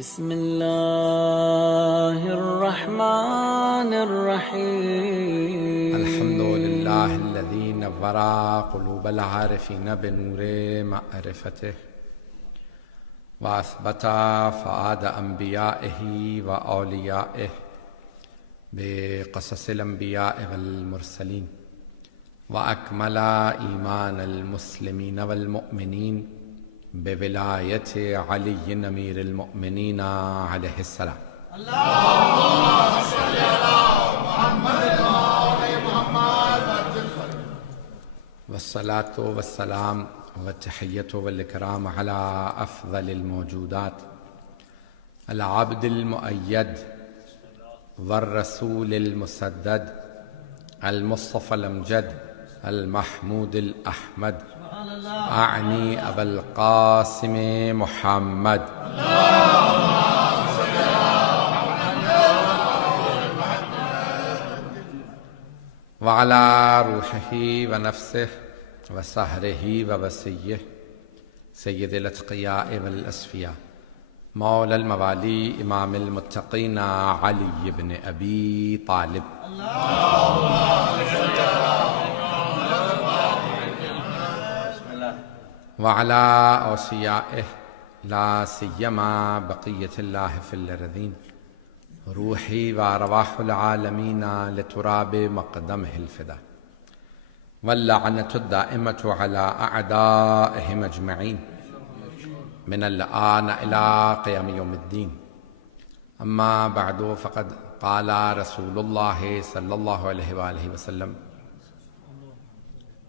بسم اللہ الرحمن الرحیم الحمد للہ الذی نور قلوب العارفین بنور معرفته واثبت فؤاد انبیائہ و اولیائہ بقصص الانبیاء والمرسلین واکمل ایمان المسلمین والمؤمنین بولایت علی امیر المؤمنین علیہ السلام. والصلاة والسلام والتحیۃ والاکرام علی افضل الموجودات العبد المؤید والرسول المسدد المصطفى الامجد المحمود الاحمد اعنی ابا القاسم محمد وعلى روحه ونفسه وسهره ووصيه سید الاتقیاء والاسفیاء مولا الموالی امام المتقین علی بن ابی طالب وعلى اوصیائه لا سیما بقیت اللہ فی الارضین روحی وارواح العالمین لتراب مقدمه الفدا واللعنة الدائمة على أعدائهم أجمعين من الآن إلى قيام يوم الدين. أما بعد فقد قال رسول الله صلى الله عليه وآله وسلم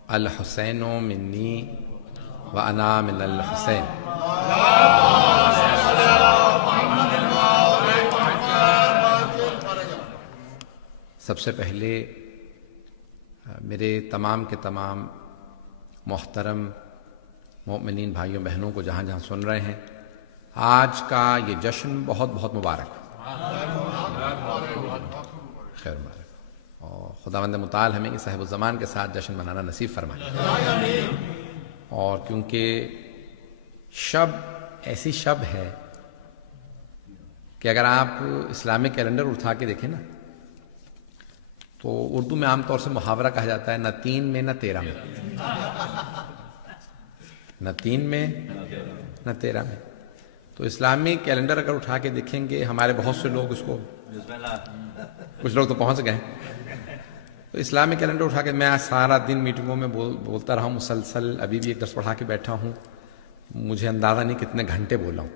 الحسين مني وأنا من الحسين. سب سے پہلے میرے تمام کے تمام محترم مومنین بھائیوں بہنوں کو جہاں جہاں سن رہے ہیں، آج کا یہ جشن بہت بہت مبارک، خیر مبارک، اور خداوند متعال ہمیں صاحب الزمان کے ساتھ جشن منانا نصیب فرمائے. اور کیونکہ شب ایسی شب ہے کہ اگر آپ اسلامی کیلنڈر اٹھا کے دیکھیں نا تو اردو میں عام طور سے محاورہ کہا جاتا ہے نہ 3 میں نہ 13 میں، نہ 3 میں نہ 13 میں. تو اسلامی کیلنڈر اگر اٹھا کے دیکھیں گے، ہمارے بہت سے لوگ اس کو، کچھ لوگ تو پہنچ گئے. تو اسلامی کیلنڈر اٹھا کے میں آج سارا دن میٹنگوں میں بولتا رہا ہوں مسلسل، ابھی بھی ایک درس پڑھا کے بیٹھا ہوں، مجھے اندازہ نہیں کتنے گھنٹے بولا ہوں.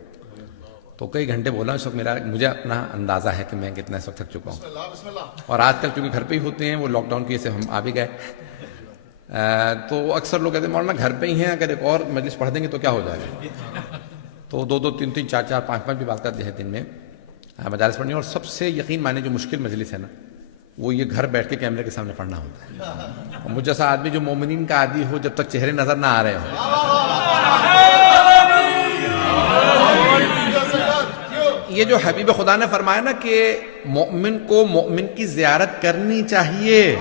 تو کئی گھنٹے بولا ہوں، اس وقت مجھے اپنا اندازہ ہے کہ میں کتنا اس وقت تھک چکا ہوں. اور آج کل چونکہ گھر پہ ہی ہوتے ہیں، وہ لاک ڈاؤن کی وجہ سے ہم آ بھی گئے، تو اکثر لوگ کہتے ہیں مولانا گھر پہ ہی ہیں، اگر ایک اور مجلس پڑھ دیں گے تو کیا ہو جائے گا. تو 2 3 4 5 بھی بات کرتے ہیں دن میں مجالس پڑھنی. اور سب سے یقین مانے جو مشکل مجلس ہے نا، وہ یہ گھر بیٹھ کے کیمرے کے سامنے پڑھنا ہوتا ہے. اور مجھ جیسا آدمی جو مومنین کا عادی ہو، جب تک چہرے نظر نہ آ رہے ہوں، یہ جو حبیب خدا نے فرمایا نا کہ مومن کو مومن کی زیارت کرنی چاہیے،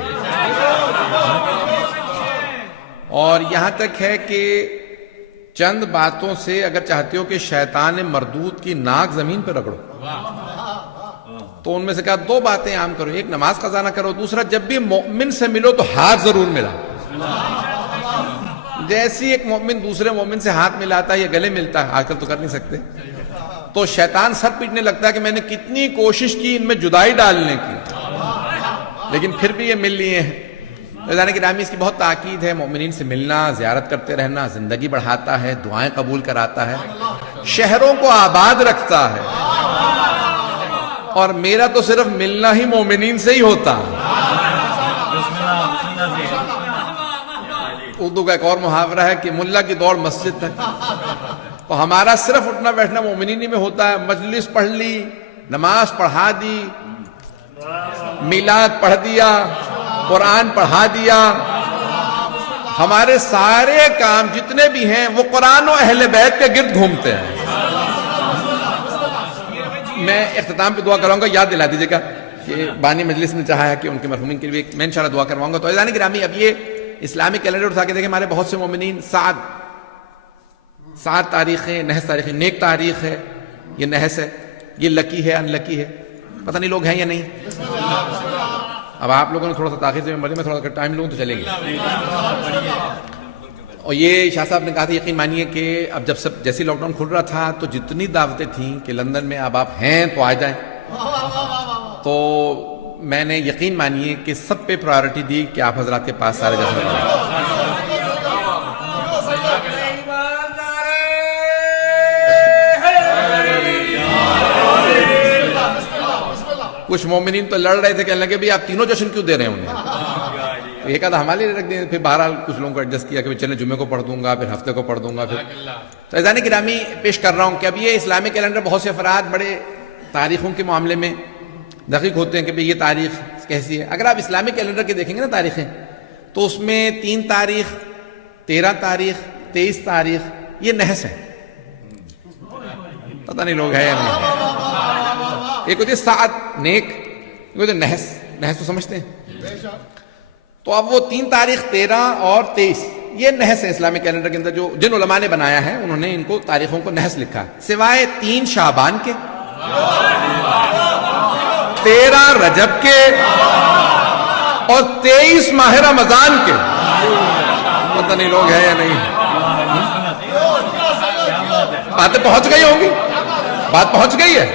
اور یہاں تک ہے کہ چند باتوں سے اگر چاہتے ہو کہ شیطان مردود کی ناک زمین پہ رگڑو، تو ان میں سے کہا 2 باتیں عام کرو. ایک، نماز قضا نہ کرو. دوسرا، جب بھی مومن سے ملو تو ہاتھ ضرور ملا. جیسی ایک مومن دوسرے مومن سے ہاتھ ملاتا ہے یا گلے ملتا ہے، آج کل تو کر نہیں سکتے، تو شیطان سر پیٹنے لگتا ہے کہ میں نے کتنی کوشش کی ان میں جدائی ڈالنے کی، لیکن پھر بھی یہ مل لیے ہیں. رضوان گرامی اس کی بہت تاکید ہے، مومنین سے ملنا، زیارت کرتے رہنا زندگی بڑھاتا ہے، دعائیں قبول کراتا ہے، شہروں کو آباد رکھتا ہے. اور میرا تو صرف ملنا ہی مومنین سے ہی ہوتا ہے. اردو کا ایک اور محاورہ ہے کہ ملا کی دوڑ مسجد تک، تو ہمارا صرف اٹھنا بیٹھنا مومنین ہی میں ہوتا ہے. مجلس پڑھ لی، نماز پڑھا دی، میلاد پڑھ دیا، قرآن پڑھا دیا، ہمارے سارے کام جتنے بھی ہیں وہ قرآن و اہل بیت کے گرد گھومتے ہیں. میں اختتام پہ دعا کراؤں گا، یاد دلا دیجیے گا کہ بانی مجلس نے چاہا ہے کہ ان کے مرحومین کے لیے میں انشاءاللہ دعا کرواؤں گا. تو عزیزان گرامی، اب یہ اسلامی کیلنڈر اٹھا کے دیکھیں، ہمارے بہت سے مومنین 7 تاریخیں، نحس تاریخ، نیک تاریخ ہے، یہ نحس ہے. یہ لکی ہے ان لکی ہے، پتہ نہیں لوگ ہیں یا نہیں. اب آپ لوگوں نے تھوڑا سا تاخیر سے میں تھوڑا ٹائم لوں تو چلے گی. اور یہ شاہ صاحب نے کہا تھا یقین مانیے کہ اب جب سب جیسے لاک ڈاؤن کھل رہا تھا تو جتنی دعوتیں تھیں کہ لندن میں اب آپ ہیں تو آ جائیں، تو میں نے یقین مانیے کہ سب پہ پرائیورٹی دی کہ آپ حضرات کے پاس سارے جیسے کچھ مومنین تو لڑ رہے تھے، کہنے لگے بھی آپ تینوں جشن کیوں دے رہے ہیں انہیں. ایک آدھا ہمارے لیے رکھ دیں. پھر بہرحال کچھ لوگوں کو ایڈجسٹ کیا کہ چلے جمعے کو پڑھ دوں گا، پھر ہفتے کو پڑھ دوں گا. پھر تو عزیزان گرامی پیش کر رہا ہوں کہ اب یہ اسلامی کیلنڈر بہت سے افراد بڑے تاریخوں کے معاملے میں دقیق ہوتے ہیں کہ بھئی یہ تاریخ کیسی ہے. اگر آپ اسلامی کیلنڈر کے دیکھیں گے نا تاریخیں، تو اس میں 3 تاریخ 13 تاریخ 23 تاریخ یہ نحس ہے. پتہ نہیں لوگ ہے یا نہیں. ایک ہوتی ہے ساعت نیک، ایک ہوتی ہے نحس. نحس تو سمجھتے ہیں. تو اب وہ 3 تاریخ 13 اور 23 یہ نحس ہے اسلامی کیلنڈر کے اندر. جو جن علماء نے بنایا ہے انہوں نے ان کو تاریخوں کو نحس لکھا ہے، سوائے 3 شعبان کے، 13 رجب کے اور 23 ماہ رمضان کے. پتہ نہیں لوگ ہیں یا نہیں. باتیں پہنچ گئی ہوں گی، بات پہنچ گئی ہے.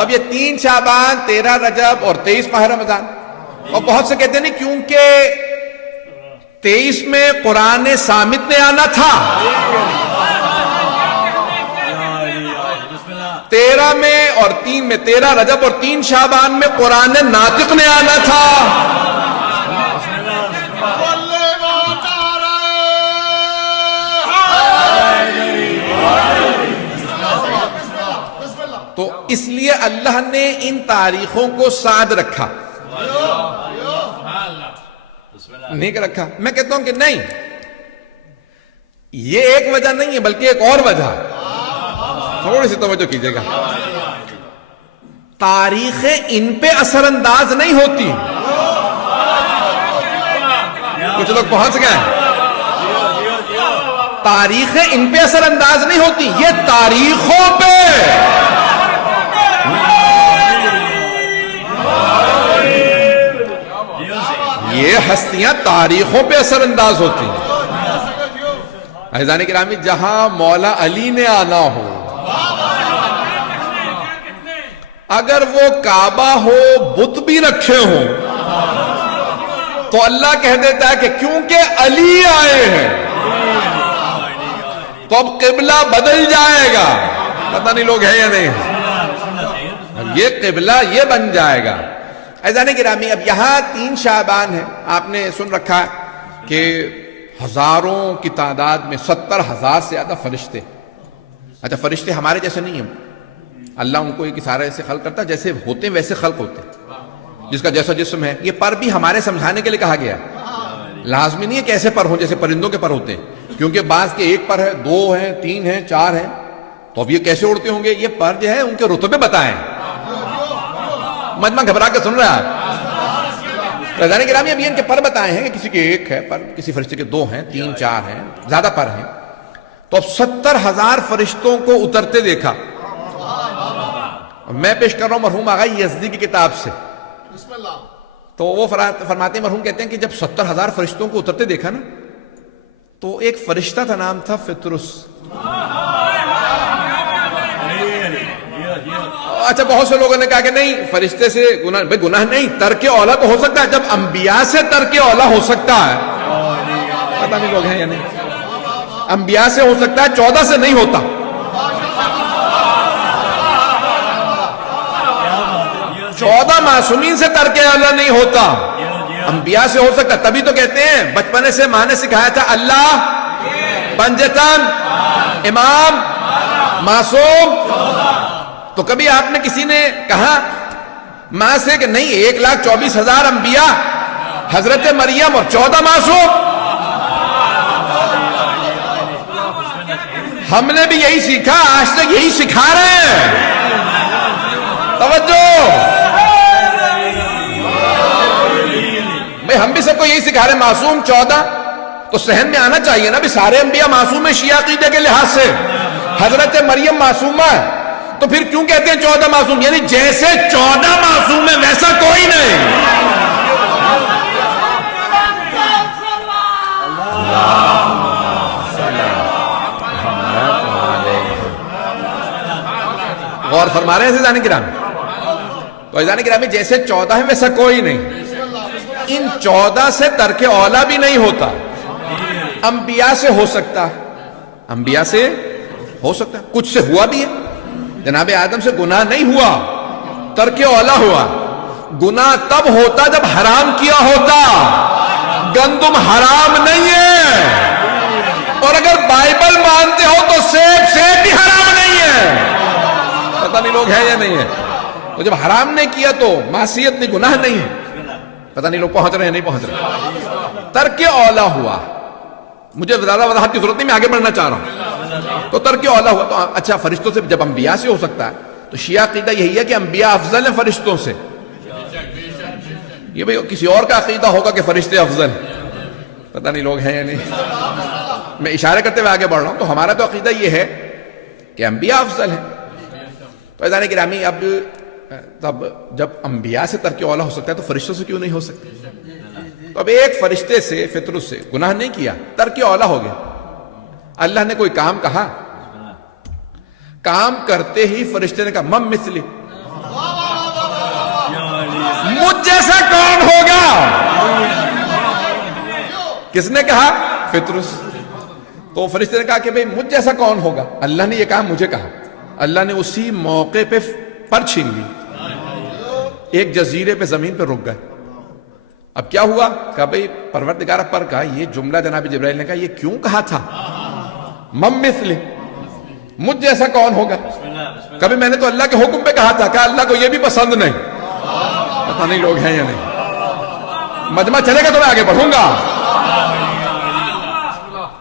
اب یہ 3 شعبان 13 رجب اور 23 ماہ رمضان. اور بہت سے کہتے ہیں نہیں کیونکہ 23 میں قرآن صامت نے آنا تھا، 13 میں اور 3 میں 13 رجب اور 3 شعبان میں قرآن ناطق نے آنا تھا. تو اس لیے اللہ نے ان تاریخوں کو ساتھ رکھا، نہیں کہ رکھا. میں کہتا ہوں کہ نہیں، یہ ایک وجہ نہیں ہے بلکہ ایک اور وجہ ہے. تھوڑی سی توجہ کیجئے گا. تاریخیں ان پہ اثر انداز نہیں ہوتی. کچھ لوگ پہنچ گئے. تاریخیں ان پہ اثر انداز نہیں ہوتی، یہ تاریخوں پہ یہ ہستیاں تاریخوں پہ اثر انداز ہوتی ہیں. عزیزان گرامی جہاں مولا علی نے آنا ہو، اگر وہ کعبہ ہو بت بھی رکھے ہوں تو اللہ کہہ دیتا ہے کہ کیونکہ علی آئے ہیں تو اب قبلہ بدل جائے گا. پتہ نہیں لوگ ہیں یا نہیں. یہ قبلہ یہ بن جائے گا. عزیزان گرامی اب یہاں 3 شعبان ہے. آپ نے سن رکھا کہ ہزاروں کی تعداد میں 70,000 سے زیادہ فرشتے. اچھا فرشتے ہمارے جیسے نہیں ہیں. اللہ ان کو ایک اشارہ ایسے خلق کرتا جیسے ہوتے ہیں ویسے خلق ہوتے ہیں، جس کا جیسا جسم ہے. یہ پر بھی ہمارے سمجھانے کے لیے کہا گیا. لازمی نہیں ہے کہ ایسے پر ہوں جیسے پرندوں کے پر ہوتے ہیں، کیونکہ بعض کے 1 پر ہے، 2 ہیں، 3 ہیں، 4 ہیں. تو اب یہ کیسے اڑتے ہوں گے؟ یہ پر جو ہے ان کے رتبے بتائیں. مجمع گھبرا کے سن رہا ہے. رضان گرامی اب یہ ان کے پر بتائے ہیں کہ کسی کے 1 ہے پر، کسی فرشتے کے 2 ہیں، 3 4 ہیں، زیادہ پر ہیں. تو اب 70,000 فرشتوں کو اترتے دیکھا. میں پیش کر رہا ہوں مرحوم آغا یزدی کی کتاب سے. تو وہ فرماتے ہیں، مرحوم کہتے ہیں کہ جب 70,000 فرشتوں کو اترتے دیکھا نا تو ایک فرشتہ تھا، نام تھا فطرس. اچھا بہت سے لوگوں نے کہا کہ نہیں فرشتے سے گناہ، بھئی گناہ نہیں، ترک اولا تو ہو سکتا ہے. جب انبیاء سے ترک اولا ہو سکتا ہے، پتہ نہیں لوگ ہیں یا نہیں. انبیاء سے ہو سکتا ہے، 14 سے نہیں ہوتا. چودہ معصومین سے ترک اولا نہیں ہوتا، انبیاء سے ہو سکتا. تبھی تو کہتے ہیں بچپنے سے ماں نے سکھایا تھا اللہ پنجتن امام معصوم. تو کبھی آپ نے کسی نے کہا ماں سے کہ نہیں 1,24,000 انبیاء، حضرت مریم اور 14 معصوم؟ ہم نے بھی یہی سیکھا، آج تک یہی سکھا رہے ہیں. توجہ بھئی، ہم بھی سب کو یہی سکھا رہے ہیں. معصوم 14 تو سہن میں آنا چاہیے نا بھی سارے انبیاء معصوم ہیں شیعہ عقیدے کے لحاظ سے. حضرت مریم معصومہ ہے، تو پھر کیوں کہتے ہیں 14 معصوم؟ یعنی جیسے 14 معصوم ہے ویسا کوئی نہیں. غور فرما رہے ہیں عزیزان گرامی؟ تو عزیزان گرامی جیسے 14 ہے ویسا کوئی نہیں. ان 14 سے ترک اولا بھی نہیں ہوتا. انبیاء سے ہو سکتا ہے، انبیاء سے ہو سکتا ہے، کچھ سے ہوا بھی ہے. جناب آدم سے گناہ نہیں ہوا، ترک اولا ہوا. گناہ تب ہوتا جب حرام کیا ہوتا. گندم حرام نہیں ہے. اور اگر بائبل مانتے ہو تو سیب بھی حرام نہیں ہے. پتہ نہیں لوگ ہیں یا نہیں ہے. تو جب حرام نہیں کیا تو معصیت نہیں، گناہ نہیں ہے. پتہ نہیں لوگ پہنچ رہے ہیں نہیں پہنچ رہے. ترک اولا ہوا. مجھے زیادہ وضاحت کی ضرورت نہیں، میں آگے بڑھنا چاہ رہا ہوں. تو ترک اولا ہوا. تو اچھا فرشتوں سے جب انبیاء سے ہو سکتا ہے تو شیعہ عقیدہ یہی ہے کہ انبیاء افضل ہیں فرشتوں سے. یہ بھئی کسی اور کا عقیدہ ہوگا کہ فرشتے افضل ہیں. پتہ نہیں لوگ ہیں یا نہیں. میں اشارے کرتے ہوئے آگے بڑھ رہا ہوں. تو ہمارا تو عقیدہ یہ ہے کہ انبیاء افضل ہیں. تو عزیزان گرامی اب تب جب انبیاء سے ترک اولا ہو سکتا ہے تو فرشتوں سے کیوں نہیں ہو سکتا؟ تو اب ایک فرشتے سے فطرت سے گناہ نہیں کیا، ترک اولا ہو گیا. اللہ نے کوئی کام کہا، کام کرتے ہی فرشتے نے کہا مم مثلی، مجھ جیسا کون ہوگا؟ کس نے کہا؟ فطرت. تو فرشتے نے کہا کہ بھئی مجھ جیسا کون ہوگا؟ اللہ نے یہ کہا مجھے کہا. اللہ نے اسی موقع پہ پر چھین لی. ایک جزیرے پہ زمین پہ رک گئے. اب کیا ہوا؟ کہا بھئی پروردگار پر کہا یہ جملہ جناب جبرائیل نے کہا یہ کیوں کہا تھا مم مثلی، مجھ جیسا کون ہوگا؟ کبھی میں نے تو اللہ کے حکم پہ کہا تھا. کہا اللہ کو یہ بھی پسند نہیں. پتہ نہیں لوگ ہیں یا نہیں. مجمع چلے گا تو میں آگے بڑھوں گا.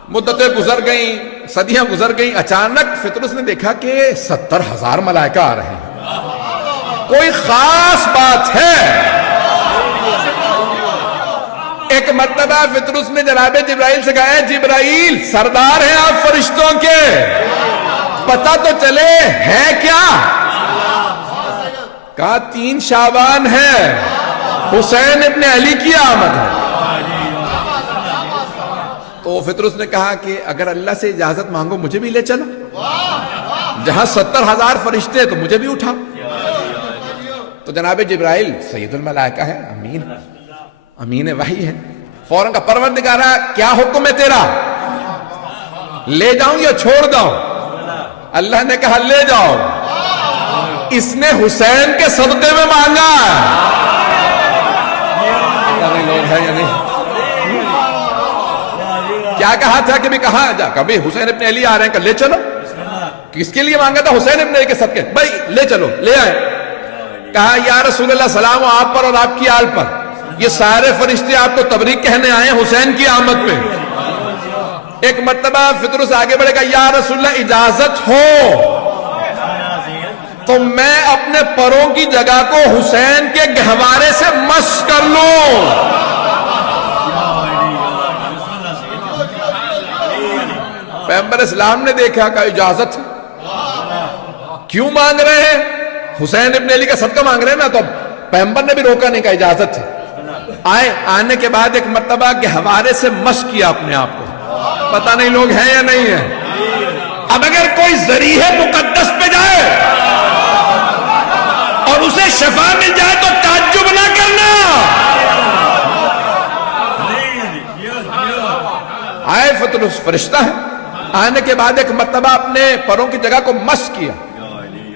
مدتیں گزر گئیں، صدیاں گزر گئیں. اچانک فطرت نے دیکھا کہ 70,000 ملائکہ آ رہے ہیں. کوئی خاص بات ہے. ایک مرتبہ فطرت نے جناب جبرائیل سے کہا اے جبرائیل سردار ہیں آپ فرشتوں کے، پتہ تو چلے ہے کیا؟ کہا 3 شعبان ہے، حسین ابن علی کی آمد ہے. تو فطرت نے کہا کہ اگر اللہ سے اجازت مانگو مجھے بھی لے چلو. جہاں 70,000 فرشتے تو مجھے بھی اٹھا. تو جناب جبرائیل سید الملائکہ ہے، امین وحی ہے. فوراً کا پروردگارا کیا حکم ہے تیرا، لے جاؤں یا چھوڑ داؤں؟ اللہ نے کہا لے جاؤ. اس نے حسین کے صدقے میں مانگا. لوگ ہے یا نہیں؟ کیا کہا تھا کہ بھی کہاں جا؟ کبھی حسین ابن علی آ رہے ہیں کہ لے چلو. کس کے لیے مانگا تھا؟ حسین ابن علی کے صدقے. بھائی لے چلو. لے آئے. کہا یا رسول اللہ سلام ہو آپ پر اور آپ کی آل پر. یہ سارے فرشتے آپ کو تبریک کہنے آئے ہیں حسین کی آمد پہ. ایک مرتبہ فطرت سے آگے بڑھے گا یا رسول اللہ اجازت ہو تو میں اپنے پروں کی جگہ کو حسین کے گہوارے سے مس کر لوں. پیغمبر اسلام نے دیکھا کہ اجازت کیوں مانگ رہے ہیں؟ حسین ابن علی کا صدقہ مانگ رہے ہیں نا. تو پیغمبر نے بھی روکا نہیں، کہ اجازت ہے. آنے کے بعد ایک مرتبہ گہوارے سے مس کیا اپنے آپ کو. پتہ نہیں لوگ ہیں یا نہیں ہیں. اب اگر کوئی ذریعہ مقدس پہ جائے اور اسے شفا مل جائے تو تعجب نہ کرنا. آئے فطرت فرشتہ ہے. آنے کے بعد ایک مرتبہ اپنے پروں کی جگہ کو مس کیا،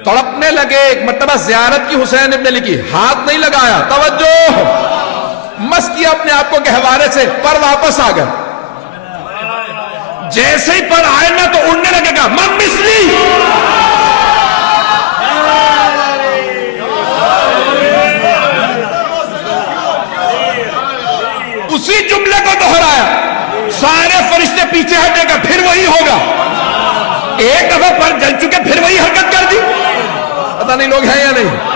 تڑپنے لگے. ایک مرتبہ زیارت کی حسین ابن علی کی، ہاتھ نہیں لگایا. توجہ، مس کیا اپنے آپ کو گہوارے سے. پر واپس آ گئے. جیسے ہی پر آئے نا تو اڑنے لگے گا من مثلی. اسی جملے کو دہرایا. سارے فرشتے پیچھے ہٹے گا، پھر وہی ہوگا. ایک دفعہ پر جل چکے پھر وہی حرکت کر دی. پتہ نہیں لوگ ہیں یا نہیں.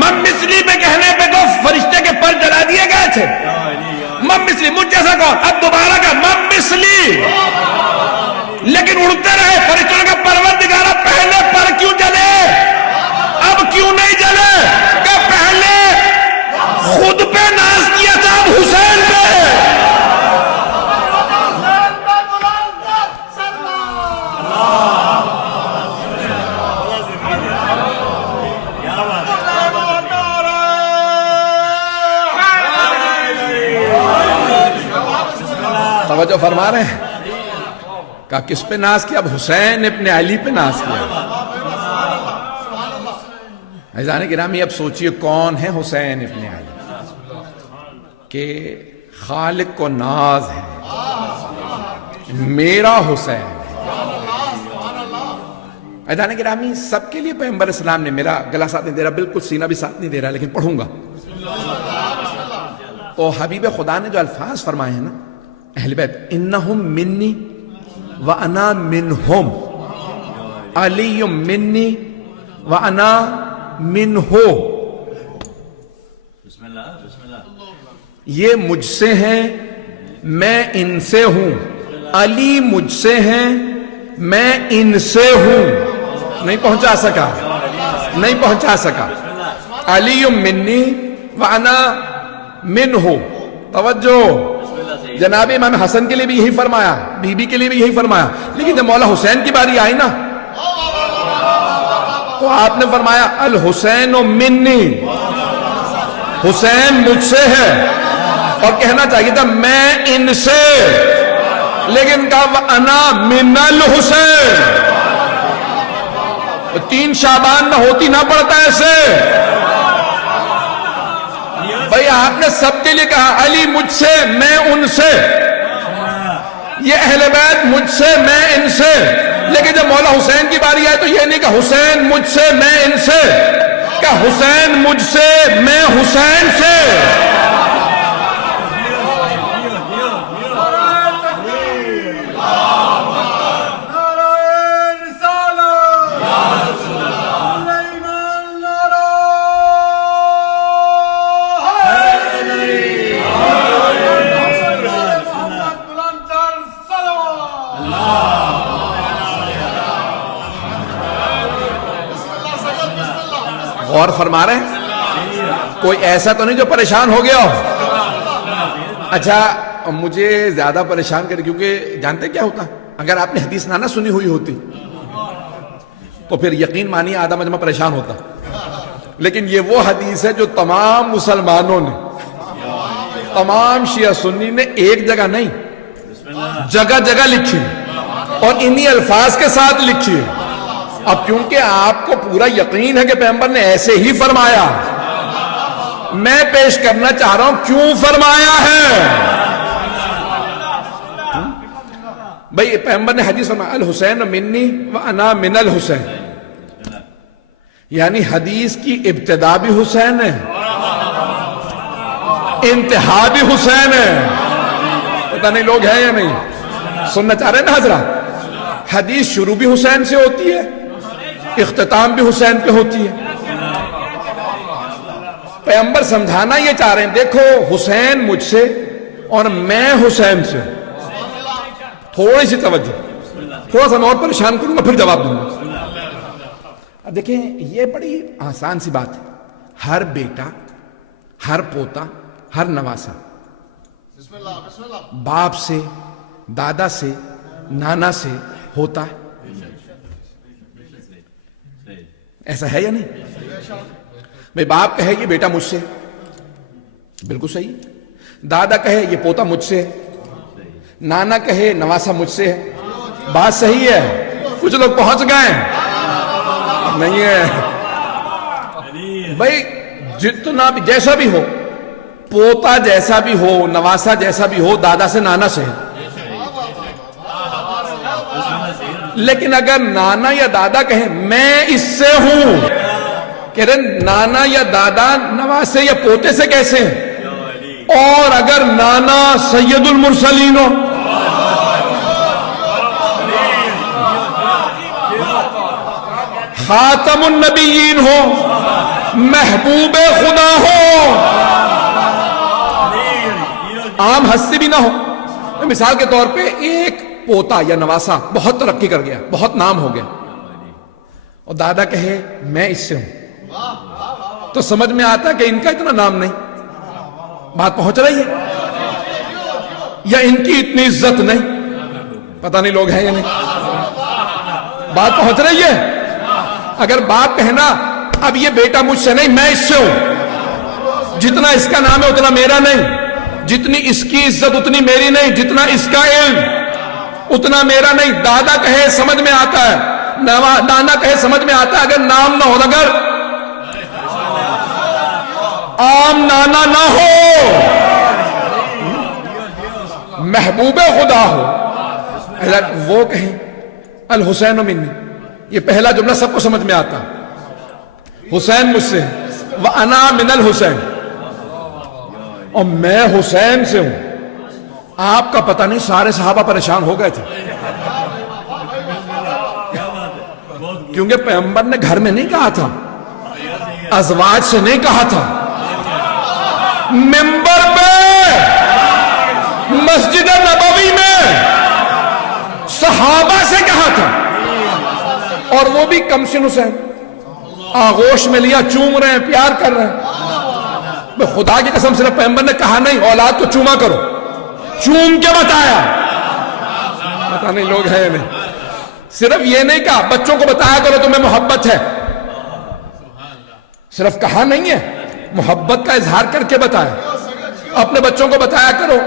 من مثلی پہ کہنے پہ تو فرشتے کے پر جلا دیے گئے تھے. من مثلی مجھ جیسا کون؟ اب دوبارہ کا من مثلی. لیکن اڑتے رہے. فرشتوں کا پروردگارا پہلے پر کیوں جلے؟ توجہ فرما رہے ہیں؟ کہا کس پہ ناز کیا؟ اب حسین ابن علی پہ ناز کیا۔ عزیزان گرامی اب سوچئے کون ہے حسین ابن علی کہ خالق کو ناز ہے میرا حسین۔ عزیزان گرامی سب کے لیے پیغمبر اسلام نے، میرا گلا ساتھ نہیں دے رہا، بالکل سینہ بھی ساتھ نہیں دے رہا، لیکن پڑھوں گا تو حبیب خدا نے جو الفاظ فرمائے ہیں نا اہل بیت، انہم منی وانا منہم، علی منی وانا منہو، یہ مجھ سے ہیں میں ان سے ہوں، علی مجھ سے ہیں میں ان سے ہوں۔ نہیں پہنچا سکا علی منی وانا منہو۔ توجہ، جناب امام حسن کے لیے بھی یہی فرمایا، بی بی کے لیے بھی یہی فرمایا، لیکن جب مولا حسین کی باری آئی نا تو آپ نے فرمایا الحسین منی، حسین مجھ سے ہے، اور کہنا چاہیے تھا میں ان سے، لیکن کہا وَأَنَا مِنَ الْحُسَيْنِ۔ 3 شعبان نہ ہوتی نہ پڑتا ایسے بھائی، آپ نے سب کے لیے کہا علی مجھ سے میں ان سے، یہ اہل بیت مجھ سے میں ان سے، لیکن جب مولا حسین کی باری آئے تو یہ نہیں کہ حسین مجھ سے میں ان سے، کہ حسین مجھ سے میں حسین سے۔ اور فرما رہے ہیں کوئی ایسا تو نہیں جو پریشان ہو گیا ہو؟ اچھا مجھے زیادہ پریشان کرے، کیونکہ جانتے کیا ہوتا، اگر آپ نے حدیث نہ سنی ہوئی ہوتی تو پھر یقین مانی آدھا مجمع پریشان ہوتا، لیکن یہ وہ حدیث ہے جو تمام مسلمانوں نے، تمام شیعہ سنی نے ایک جگہ نہیں جگہ جگہ لکھی اور انہی الفاظ کے ساتھ لکھی۔ اب کیونکہ آپ کو پورا یقین ہے کہ پیغمبر نے ایسے ہی فرمایا، میں پیش کرنا چاہ رہا ہوں کیوں فرمایا ہے۔ بھئی پیغمبر نے حدیث فرمایا الحسین منی وانا من الحسین، یعنی حدیث کی ابتدا بھی حسین ہے، انتہا بھی حسین ہے۔ پتہ نہیں لوگ ہیں یا نہیں سننا چاہ رہے ہیں نا حضرات؟ حدیث شروع بھی حسین سے ہوتی ہے، اختتام بھی حسین پہ ہوتی ہے۔ پیغمبر سمجھانا یہ چاہ رہے ہیں دیکھو حسین مجھ سے اور میں حسین سے۔ تھوڑی سی توجہ، تھوڑا سا میں اور پریشان کروں گا پھر جواب دوں گا۔ اب دیکھیں یہ بڑی آسان سی بات ہے، ہر بیٹا، ہر پوتا، ہر نواسا باپ سے، دادا سے، نانا سے ہوتا ہے، ایسا ہے یا نہیں؟ بھئی باپ کہے یہ بیٹا مجھ سے، بالکل صحیح، دادا کہے یہ پوتا مجھ سے، نانا کہے نواسا مجھ سے ہے، بات صحیح ہے۔ کچھ لوگ پہنچ گئے نہیں ہے بھئی، جتنا بھی جیسا بھی ہو، پوتا جیسا بھی ہو، نواسا جیسا بھی ہو، دادا سے نانا سے ہے، لیکن اگر نانا یا دادا کہیں میں اس سے ہوں، کہہ رہے نانا یا دادا نواسے یا پوتے سے کیسے ہیں؟ اور اگر نانا سید المرسلین ہو، خاتم النبیین ہو، محبوب خدا ہو، عام ہستی بھی نہ ہو، مثال کے طور پہ ایک پوتا یا نواسا بہت ترقی کر گیا، بہت نام ہو گیا، اور دادا کہے میں اس سے ہوں، تو سمجھ میں آتا ہے کہ ان کا اتنا نام نہیں، بات پہنچ رہی ہے، یا ان کی اتنی عزت نہیں، پتہ نہیں لوگ ہیں یا نہیں، بات پہنچ رہی ہے۔ اگر باپ کہنا اب یہ بیٹا مجھ سے نہیں میں اس سے ہوں، جتنا اس کا نام ہے اتنا میرا نہیں، جتنی اس کی عزت اتنی میری نہیں، جتنا اس کا علم اتنا میرا نہیں. دادا کہے سمجھ میں آتا ہے، نانا کہے سمجھ میں آتا ہے، اگر نام نہ ہو، اگر عام نانا نہ ہو، محبوب خدا ہو، وہ کہیں الحسین منی، یہ پہلا جملہ سب کو سمجھ میں آتا، حسین مجھ سے، وَأَنَا مِنَ الْحُسَيْنِ، اور میں حسین سے ہوں. آپ کا پتہ نہیں سارے صحابہ پریشان ہو گئے تھے، کیونکہ پیغمبر نے گھر میں نہیں کہا تھا، ازواج سے نہیں کہا تھا، منبر پہ مسجد نبوی میں صحابہ سے کہا تھا، اور وہ بھی کمسن حسین، آغوش میں لیا، چوم رہے ہیں، پیار کر رہے ہیں. خدا کی قسم صرف پیغمبر نے کہا نہیں اولاد کو چوما کرو، چوم کے بتایا. پتہ نہیں لوگ ہیں نہیں، صرف یہ نہیں کہا بچوں کو بتایا کرو تمہیں محبت ہے، صرف کہا نہیں ہے، محبت کا اظہار کر کے بتایا. اپنے بچوں کو بتایا کرو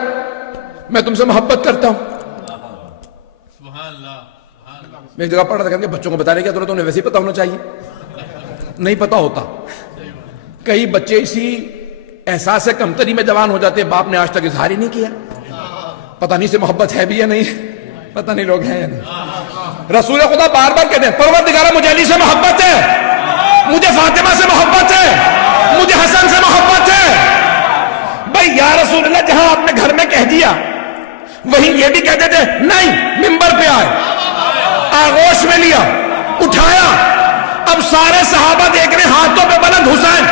میں تم سے محبت کرتا ہوں. میں ایک جگہ پڑھ رہا تھا کہ بچوں کو بتانے کیا ضرورت، انہیں ویسے ہی پتا ہونا چاہیے، نہیں پتا ہوتا. کئی بچے اسی احساس کمتری میں جوان ہو جاتے ہیں، باپ نے آج تک اظہار ہی نہیں کیا، پتہ نہیں سے محبت ہے بھی یا نہیں، پتہ نہیں لوگ ہیں یا نہیں. رسول خدا بار بار کہتے ہیں پروردگارہ مجھے علی سے محبت ہے، مجھے فاطمہ سے محبت ہے، مجھے حسن سے محبت ہے. بھائی یا رسول اللہ جہاں آپ نے گھر میں کہہ دیا وہیں یہ بھی کہتے تھے نہیں، منبر پہ آئے، آغوش میں لیا، اٹھایا. اب سارے صحابہ دیکھ رہے ہاتھوں پہ بلند حسین،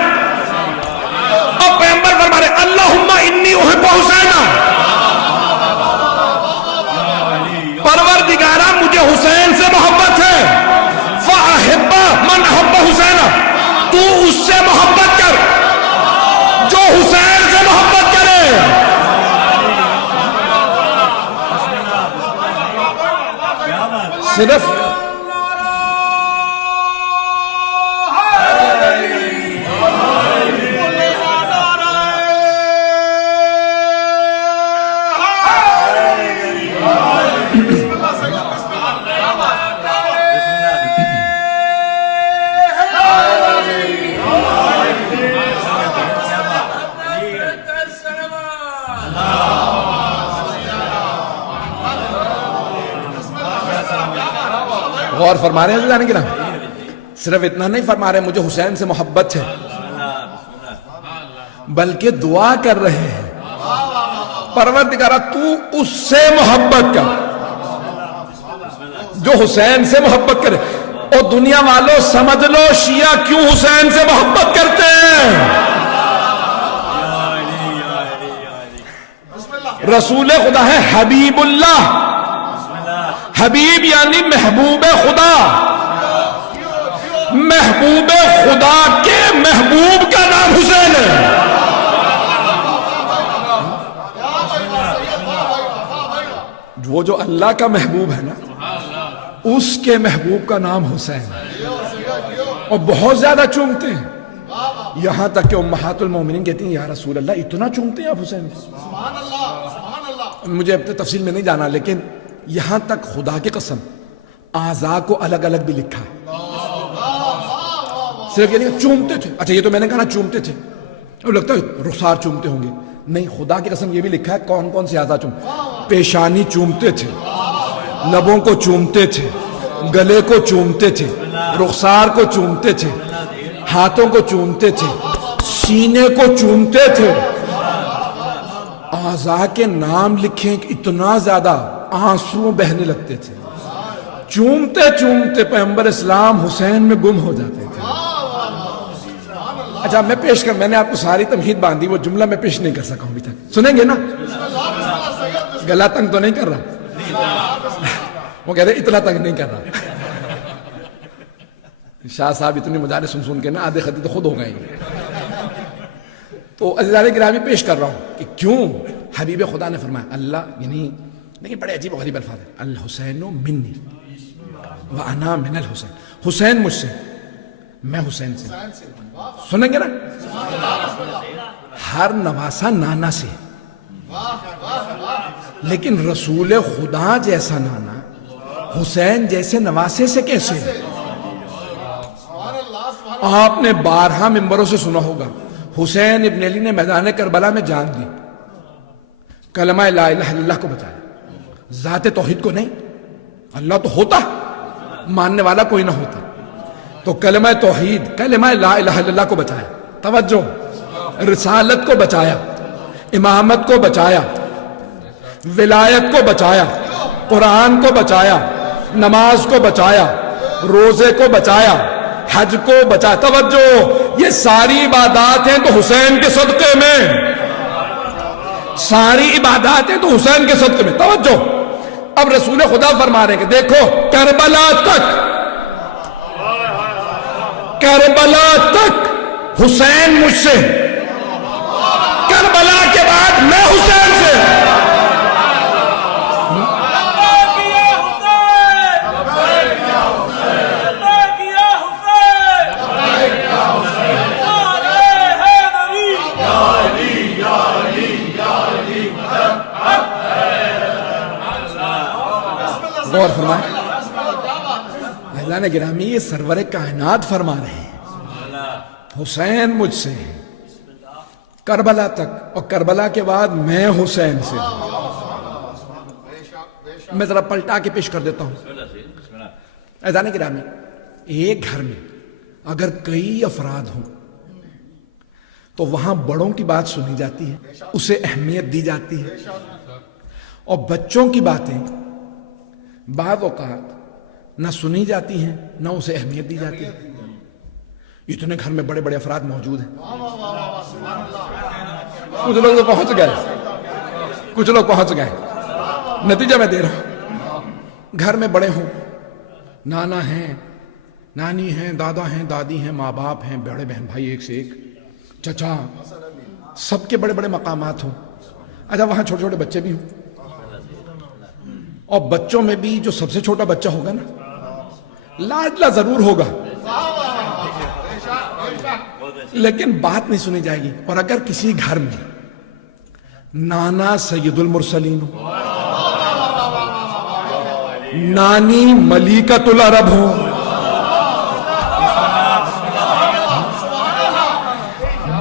اب پیغمبر فرما رہے اللہم انی احب حسینا، پروردگارہ مجھے حسین سے محبت ہے، فاحب من احب حسینا، تو اس سے محبت کر جو حسین سے محبت کرے. صرف غور فرما رہے ہیں جانے کی نا، صرف اتنا نہیں فرما رہے مجھے حسین سے محبت ہے، بلکہ دعا کر رہے ہیں پروردگارہ تو اس سے محبت کر جو حسین سے محبت کرے. اور دنیا والوں سمجھ لو شیعہ کیوں حسین سے محبت کرتے ہیں. رسول خدا ہے حبیب اللہ، حبیب یعنی محبوب خدا، محبوب خدا کے محبوب کا نام حسین ہے. وہ جو اللہ کا محبوب ہے نا اس کے محبوب کا نام حسین ہے، اور بہت زیادہ چومتے ہیں، یہاں تک کہ امہات المومنین کہتی ہیں یا رسول اللہ اتنا چومتے ہیں آپ حسین کو. مجھے اب تفصیل میں نہیں جانا، لیکن یہاں تک خدا کی قسم اعضاء کو الگ الگ بھی لکھا ہے، صرف یہ نہیں چومتے تھے. اچھا یہ تو میں نے کہا نا چومتے تھے، اب لگتا ہے رخسار چومتے ہوں گے، نہیں خدا کی قسم یہ بھی لکھا ہے کون کون سے اعضاء چومتے. پیشانی چومتے تھے، لبوں کو چومتے تھے، گلے کو چومتے تھے، رخسار کو چومتے تھے، ہاتھوں کو چومتے تھے، سینے کو چومتے تھے. اعضاء کے نام لکھیں کہ اتنا زیادہ آنسو بہنے لگتے تھے. چومتے چومتے پیغمبر اسلام حسین میں گم ہو جاتے تھے. اچھا میں نے آپ کو ساری تمہید باندھی، وہ جملہ میں پیش نہیں کر سکا ہوں ابھی تک، سنیں گے نا؟ گلا تنگ تو نہیں کر رہا، وہ کہہ رہے اتنا تنگ نہیں کر رہا. شاہ صاحب اتنی مجالس سن کے نا آدھے خطی تو خود ہو گئے. تو عزیزان گرامی پیش کر رہا ہوں کہ کیوں حبیب خدا نے فرمایا اللہ، یعنی نہیں بڑے عجیب و غریب الفاظ ہیں، الحسین منی وانا من الحسین، حسین مجھ سے، میں حسین سے. سنیں گے نا؟ ہر نواسا نانا سے، لیکن رسول خدا جیسا نانا حسین جیسے نواسے سے کیسے؟ آپ نے بارہا ممبروں سے سنا ہوگا حسین ابن علی نے میدان کربلا میں جان دی، کلمہ لا الہ الا اللہ کو بچایا، ذات توحید کو نہیں۔ اللہ تو ہوتا، ماننے والا کوئی نہ ہوتا، تو کلمہ توحید کلمہ لا الہ الا اللہ کو بچایا، توجہ، رسالت کو بچایا، امامت کو بچایا، ولایت کو بچایا، قرآن کو بچایا، نماز کو بچایا، روزے کو بچایا، حج کو بچایا۔ توجہ، یہ ساری عبادات ہیں تو حسین کے صدقے میں، ساری عبادات ہیں تو حسین کے صدقے میں۔ توجہ، اب رسول خدا فرما رہے ہیں کہ دیکھو کربلا تک حسین مجھ سے، کربلا کے بعد میں حسین سے۔ غور فرمائیں، اللہ نے گرامی یہ سرور کائنات فرما رہے ہیں حسین مجھ سے کربلا تک، اور کربلا کے بعد میں حسین سے۔ میں ذرا پلٹا کے پیش کر دیتا ہوں۔ عزیزان گرامی، ایک گھر میں اگر کئی افراد ہوں تو وہاں بڑوں کی بات سنی جاتی ہے، اسے اہمیت دی جاتی ہے، اور بچوں کی باتیں بعض اوقات نہ سنی جاتی ہیں نہ اسے اہمیت دی جاتی ہے۔ اتنے گھر میں بڑے بڑے افراد موجود ہیں، کچھ لوگ تو پہنچ گئے، کچھ لوگ پہنچ گئے، نتیجہ میں دے رہا ہوں۔ گھر میں بڑے ہوں، نانا ہیں، نانی ہیں، دادا ہیں، دادی ہیں، ماں باپ ہیں، بڑے بہن بھائی ایک سے ایک، چچا، سب کے بڑے بڑے مقامات ہوں۔ اچھا، وہاں چھوٹے چھوٹے بچے بھی ہوں، اور بچوں میں بھی جو سب سے چھوٹا بچہ ہوگا نا، لاڈلا ضرور ہوگا، لیکن بات نہیں سنی جائے گی۔ اور اگر کسی گھر میں نانا سید المرسلین ہو، نانی ملیکۃ العرب ہو،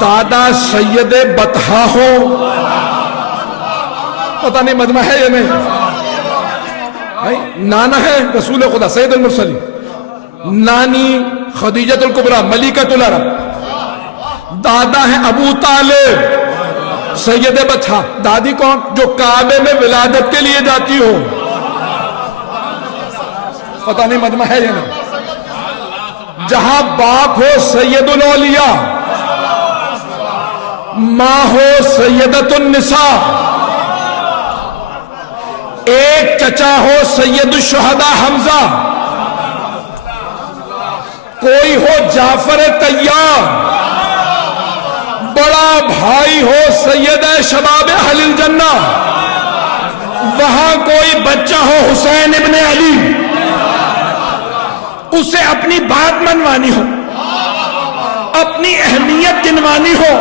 دادا سید بطحہ ہو، پتہ نہیں مجمع ہے یا نہیں، نانا ہے رسول خدا سید المرسلین، نانی خدیجۃ الکبریٰ ملیکۃ العرب، دادا ہے ابو طالب سید بطحہ، دادی کون؟ جو کعبے میں ولادت کے لیے جاتی ہو، پتہ نہیں مجمع ہے یا نہیں۔ جہاں باپ ہو سید الاولیاء، ماں ہو سیدۃ النساء، ایک چچا ہو سید الشہداء حمزہ، کوئی ہو جعفر طیار، بڑا بھائی ہو سید شباب اہل الجنہ، وہاں کوئی بچہ ہو حسین ابن علی، اسے اپنی بات منوانی ہو، اپنی اہمیت گنوانی ہو،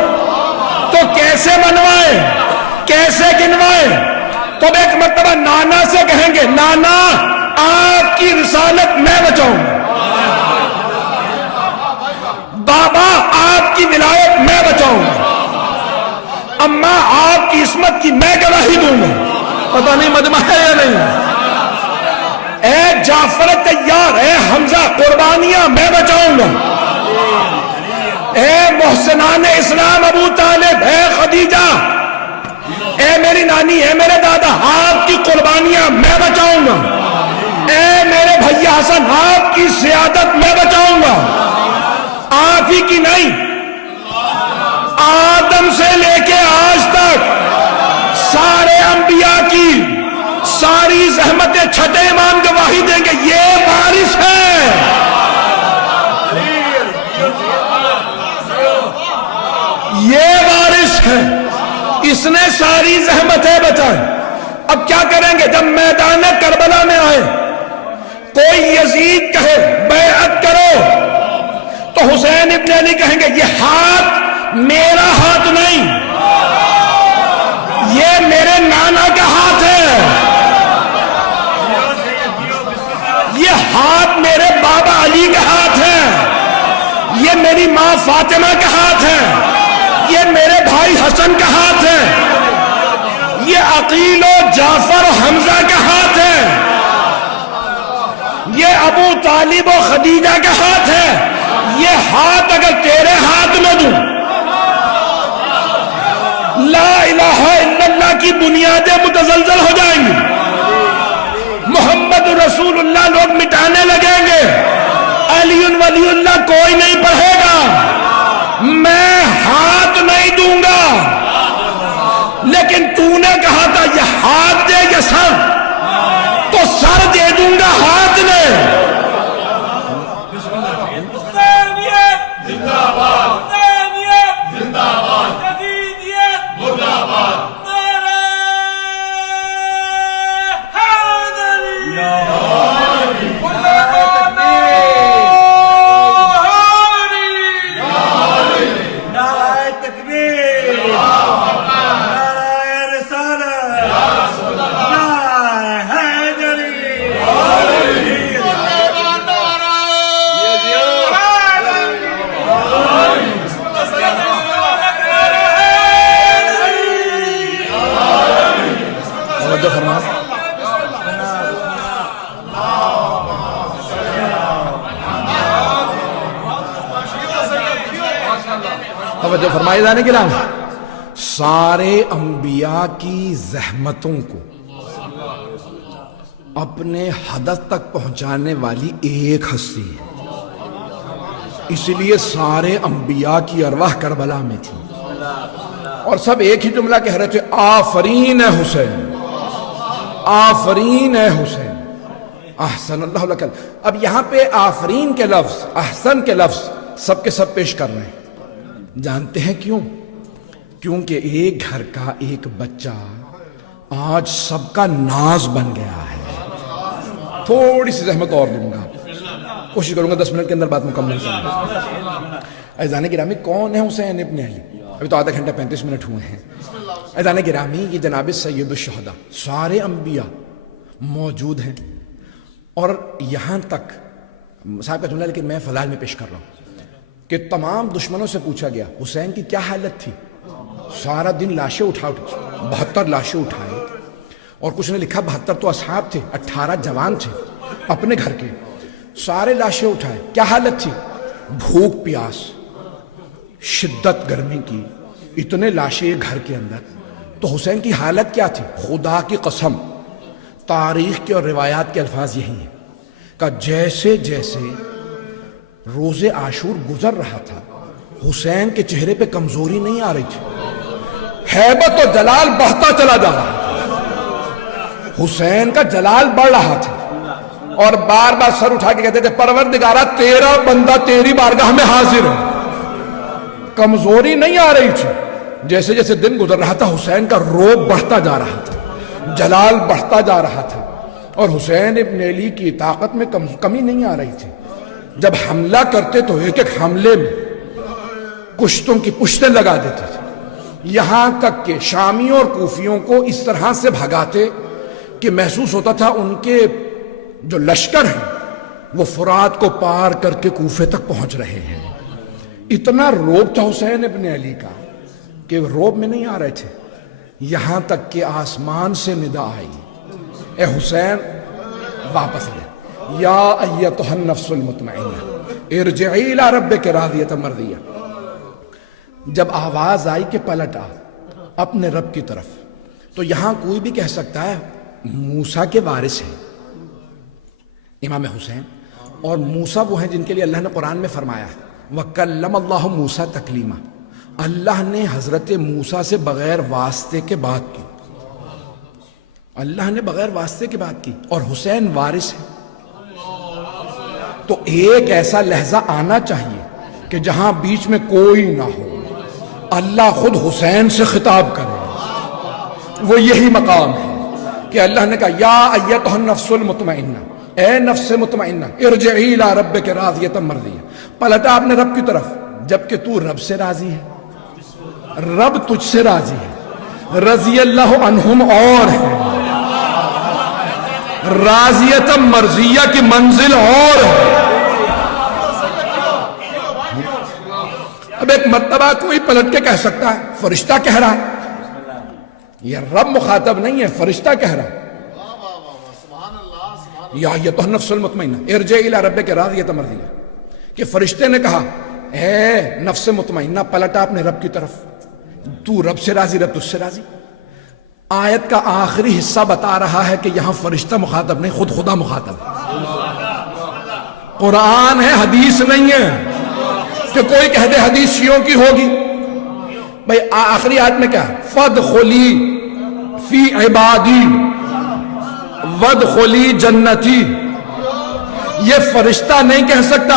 تو کیسے منوائے، کیسے گنوائے؟ تو ایک مرتبہ نانا سے کہیں گے نانا آپ کی رسالت میں بچاؤں، بابا آپ کی ولایت میں بچاؤں، اماں آپ کی عصمت کی میں گواہی دوں گا۔ پتہ نہیں مجمع ہے یا نہیں۔ اے جعفر طیار، اے حمزہ قربانیاں میں بچاؤں گا، اے محسنان اسلام ابو طالب، اے خدیجہ، اے میری نانی، اے میرے دادا، آپ کی قربانیاں میں بچاؤں گا، اے میرے بھیا حسن، آپ کی سیادت میں بچاؤں گا۔ آپ ہی کی نہیں، آدم سے لے کے آج تک سارے انبیاء کی ساری زحمتیں چھٹے امام گواہی دیں گے، یہ وارث ہے، یہ وارث ہے، اس نے ساری زحمتیں بچائیں۔ اب کیا کریں گے؟ جب میدان کربلا میں آئے، کوئی یزید کہے بیعت کرو، تو حسین ابن علی کہیں گے یہ ہاتھ میرا ہاتھ نہیں، یہ میرے نانا کا ہاتھ ہے، یہ ہاتھ میرے بابا علی کا ہاتھ ہے، یہ میری ماں فاطمہ کا ہاتھ ہے، یہ میرے بھائی حسن کا ہاتھ ہے، یہ عقیل و جعفر و حمزہ کا ہاتھ ہے، یہ ابو طالب و خدیجہ کا ہاتھ ہے۔ یہ ہاتھ اگر تیرے ہاتھ میں دوں، لا الہ الا اللہ کی بنیادیں متزلزل ہو جائیں گی، محمد رسول اللہ لوگ مٹانے لگیں گے، علی ولی اللہ کوئی نہیں پڑھے گا، میں ہاتھ نہیں دوں گا۔ لیکن تو نے کہا تھا یہ ہاتھ دے یا سر، تو سر دے دوں گا ہاتھ نے۔ توجہ فرمائے جانے کے نام، سارے انبیاء کی زحمتوں کو اپنے ہدف تک پہنچانے والی ایک ہستی ہے، اس لیے سارے انبیاء کی ارواح کربلا میں تھی اور سب ایک ہی جملہ کہہ رہے تھے، آفرین ہے حسین، آفرین ہے حسین، احسن اللہ لک۔ اب یہاں پہ آفرین کے لفظ، احسن کے لفظ سب کے سب پیش کر رہے ہیں، جانتے ہیں کیوں؟ کیونکہ ایک گھر کا ایک بچہ آج سب کا ناز بن گیا ہے۔ تھوڑی سی زحمت اور دوں گا، کوشش کروں گا 10 منٹ کے اندر بات مکمل کروں۔ عزیزان گرامی، کون ہے حسین ابن علی؟ ابھی تو آدھا گھنٹہ 35 منٹ ہوئے ہیں۔ عزیزان گرامی، یہ جناب سید الشہداء، سارے انبیاء موجود ہیں، اور یہاں تک صاحب کا جملہ لیکن میں فلال میں پیش کر رہا ہوں کہ تمام دشمنوں سے پوچھا گیا حسین کی کیا حالت تھی، سارا دن لاشیں اٹھا 72 لاشیں اٹھائے، اور کچھ نے لکھا 72 تو اصحاب تھے، 18 جوان تھے اپنے گھر کے، سارے لاشیں اٹھائے، کیا حالت تھی؟ بھوک پیاس، شدت گرمی کی، اتنے لاشیں گھر کے اندر۔ تو حسین کی حالت کیا تھی؟ خدا کی قسم، تاریخ کے اور روایات کے الفاظ یہی ہیں کہ جیسے جیسے روز عاشور گزر رہا تھا، حسین کے چہرے پہ کمزوری نہیں آ رہی تھی، ہیبت و جلال بڑھتا چلا جا رہا تھا، حسین کا جلال بڑھ رہا تھا، اور بار بار سر اٹھا کے کہتے تھے پروردگارہ تیرا بندہ تیری بارگاہ میں حاضر ہے۔ کمزوری نہیں آ رہی تھی، جیسے جیسے دن گزر رہا تھا حسین کا روب بڑھتا جا رہا تھا، جلال بڑھتا جا رہا تھا، اور حسین ابن علی کی طاقت میں کمی نہیں آ رہی تھی۔ جب حملہ کرتے تو ایک ایک حملے میں کشتوں کی پشتیں لگا دیتے تھے، یہاں تک کہ شامیوں اور کوفیوں کو اس طرح سے بھگاتے کہ محسوس ہوتا تھا ان کے جو لشکر ہیں وہ فرات کو پار کر کے کوفے تک پہنچ رہے ہیں۔ اتنا روب تھا حسین ابن علی کا کہ روب میں نہیں آ رہے تھے، یہاں تک کہ آسمان سے ندا آئی، اے حسین واپس لے، یا ایتھا النفس المطمئنہ ارجعی الی ربک راضیۃ مرضیہ۔ جب آواز آئی کہ پلٹ آ اپنے رب کی طرف، تو یہاں کوئی بھی کہہ سکتا ہے موسیٰ کے وارث ہیں امام حسین، اور موسیٰ وہ ہیں جن کے لیے اللہ نے قرآن میں فرمایا وَكَلَّمَ اللَّهُ مُوسَىٰ تَكْلِيمًا، اللہ نے حضرت موسیٰ سے بغیر واسطے کے بات کی، اللہ نے بغیر واسطے کی بات کی، اور حسین وارث ہے۔ تو ایک ایسا لہجہ آنا چاہیے کہ جہاں بیچ میں کوئی نہ ہو، اللہ خود حسین سے خطاب کرے، وہ یہی مقام ہے کہ اللہ نے کہا یا ایتھا النفس المطمئنہ، اے نفس مطمئنہ ارجعی الی ربک راضیۃ مرضیہ، پلٹا اپنے رب کی طرف، جبکہ تو رب سے راضی ہے، رب تجھ سے راضی ہے، رضی اللہ عنہم اور ہے، راضیت مرضیہ کی منزل اور ہے۔ اب ایک مرتبہ کوئی پلٹ کے کہہ سکتا ہے فرشتہ کہہ رہا ہے، یہ رب مخاطب نہیں ہے، فرشتہ کہہ رہا ہے، یا ایتھا النفس المطمئنہ ارجعی الی ربک راضیۃ مرضیہ، کہ فرشتے نے کہا اے نفس مطمئنہ پلٹا اپنے رب کی طرف، تو رب سے راضی، رب تجھ سے راضی۔ آیت کا آخری حصہ بتا رہا ہے کہ یہاں فرشتہ مخاطب نہیں، خود خدا مخاطب ہے، قرآن ہے، حدیث نہیں ہے کہ کوئی کہہ دے حدیث شیعوں کی ہوگی۔ بھئی آخری آیت میں کیا ہے؟ فادخلی فی عبادی وادخلی جنتی، یہ فرشتہ نہیں کہہ سکتا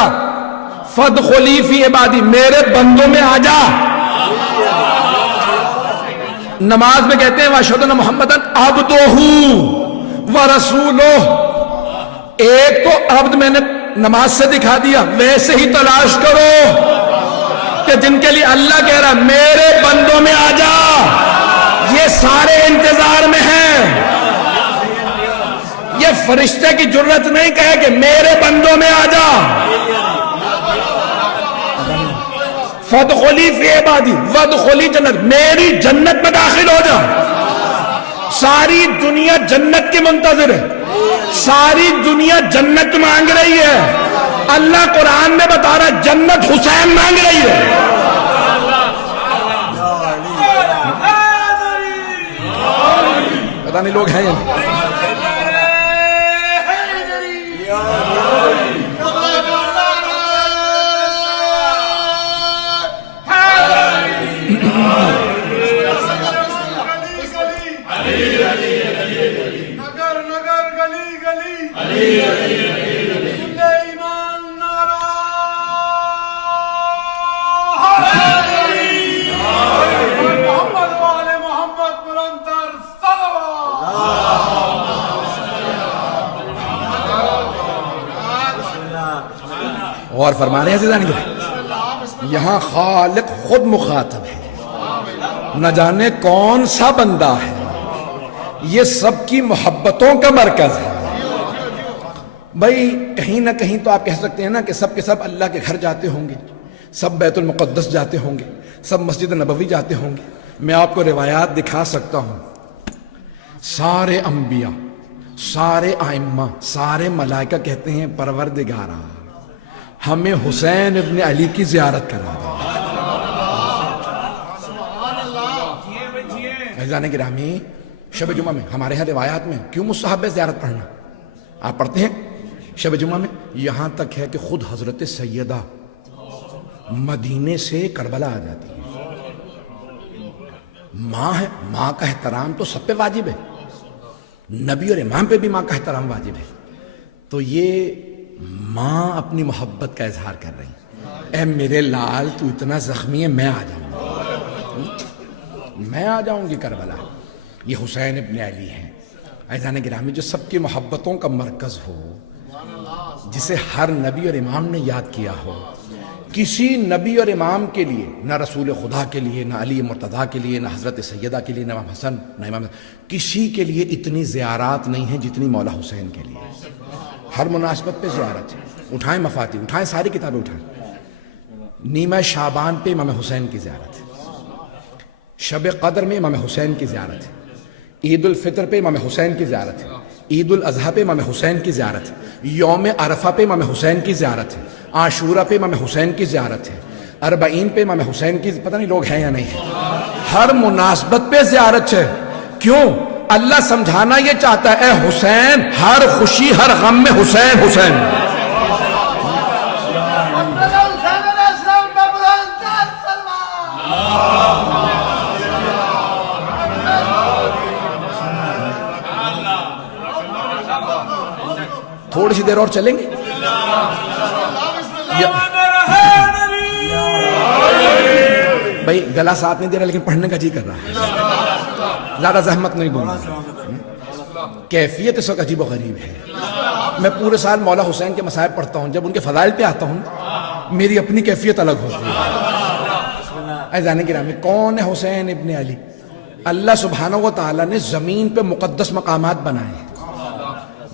فادخلی فی عبادی، میرے بندوں میں آ جا۔ نماز میں کہتے ہیں واشہد ان محمدًا عبدہ ورسولہ، ایک تو عبد میں نے نماز سے دکھا دیا، ویسے ہی تلاش کرو کہ جن کے لیے اللہ کہہ رہا میرے بندوں میں آ جا، یہ سارے انتظار میں ہیں۔ یہ فرشتے کی جرت نہیں کہے کہ میرے بندوں میں آ جا، فادخلی فی عبادی وادخلی جنت، میری جنت میں داخل ہو جا۔ ساری دنیا جنت کی منتظر ہے، ساری دنیا جنت مانگ رہی ہے، اللہ قرآن میں بتا رہا ہے جنت حسین مانگ رہی ہے۔ پتہ نہیں لوگ ہیں یا نہیں؟ اور فرما رہے ہیں عزیزان کے یہاں خالق خود مخاطب ہے، نہ جانے کون سا بندہ ہے، یہ سب کی محبتوں کا مرکز ہے۔ بھائی کہیں نہ کہیں تو آپ کہہ سکتے ہیں نا کہ سب کے سب اللہ کے گھر جاتے ہوں گے، سب بیت المقدس جاتے ہوں گے، سب مسجد نبوی جاتے ہوں گے۔ میں آپ کو روایات دکھا سکتا ہوں، سارے انبیاء، سارے ائمہ، سارے ملائکہ کہتے ہیں پروردگارا ہمیں حسین ابن علی کی زیارت کرا دیں۔ عزیزان گرامی، شب جمعہ میں ہمارے ہاں روایات میں کیوں مستحب ہے زیارت پڑھنا؟ آپ پڑھتے ہیں شب جمعہ میں، یہاں تک ہے کہ خود حضرت سیدہ مدینے سے کربلا آ جاتی ہے، ماں ہے، ماں کا احترام تو سب پہ واجب ہے، نبی اور امام پہ بھی ماں کا احترام واجب ہے۔ تو یہ ماں اپنی محبت کا اظہار کر رہی ہے، اے میرے لال تو اتنا زخمی ہے، میں آ جاؤں گی، میں آ جاؤں گی کربلا۔ یہ حسین ابن علی ہیں عزیزان گرامی، جو سب کی محبتوں کا مرکز ہو، جسے ہر نبی اور امام نے یاد کیا ہو۔ کسی نبی اور امام کے لیے، نہ رسول خدا کے لیے، نہ علی مرتضیٰ کے لیے، نہ حضرت سیدہ کے لیے، نہ امام حسن، نہ امام حسن، کسی کے لیے اتنی زیارات نہیں ہیں جتنی مولا حسین کے لیے۔ ہر مناسبت پہ زیارت ہے، اٹھائیں مفاتیح، اٹھائیں ساری کتابیں اٹھائیں۔ نیمہ شعبان پہ امام حسین کی زیارت ہے، شب قدر میں امام حسین کی زیارت ہے، عید الفطر پہ امام حسین کی زیارت ہے، عید الاضحیٰ پہ امام حسین کی زیارت ہے، یوم عرفہ پہ امام حسین کی زیارت ہے، عاشورہ پہ امام حسین کی زیارت ہے، اربعین پہ امام حسین کی، پتہ نہیں لوگ ہیں یا نہیں ہیں، ہر مناسبت پہ زیارت ہے۔ کیوں؟ اللہ سمجھانا یہ چاہتا ہے، اے حسین، ہر خوشی ہر غم میں حسین حسین۔ تھوڑی سی دیر اور چلیں گے، بھائی گلا ساتھ نہیں دے رہا لیکن پڑھنے کا جی کر رہا ہے، زیادہ زحمت نہیں دوں گا۔ کیفیت اس وقت عجیب و غریب ہے۔ میں پورے سال مولا حسین کے مصائب پڑھتا ہوں، جب ان کے فضائل پہ آتا ہوں میری اپنی کیفیت الگ ہوتی ہے۔ عزیزان گرامی، کون ہے حسین ابن علی؟ اللہ سبحانہ و تعالیٰ نے زمین پہ مقدس مقامات بنائے ہیں،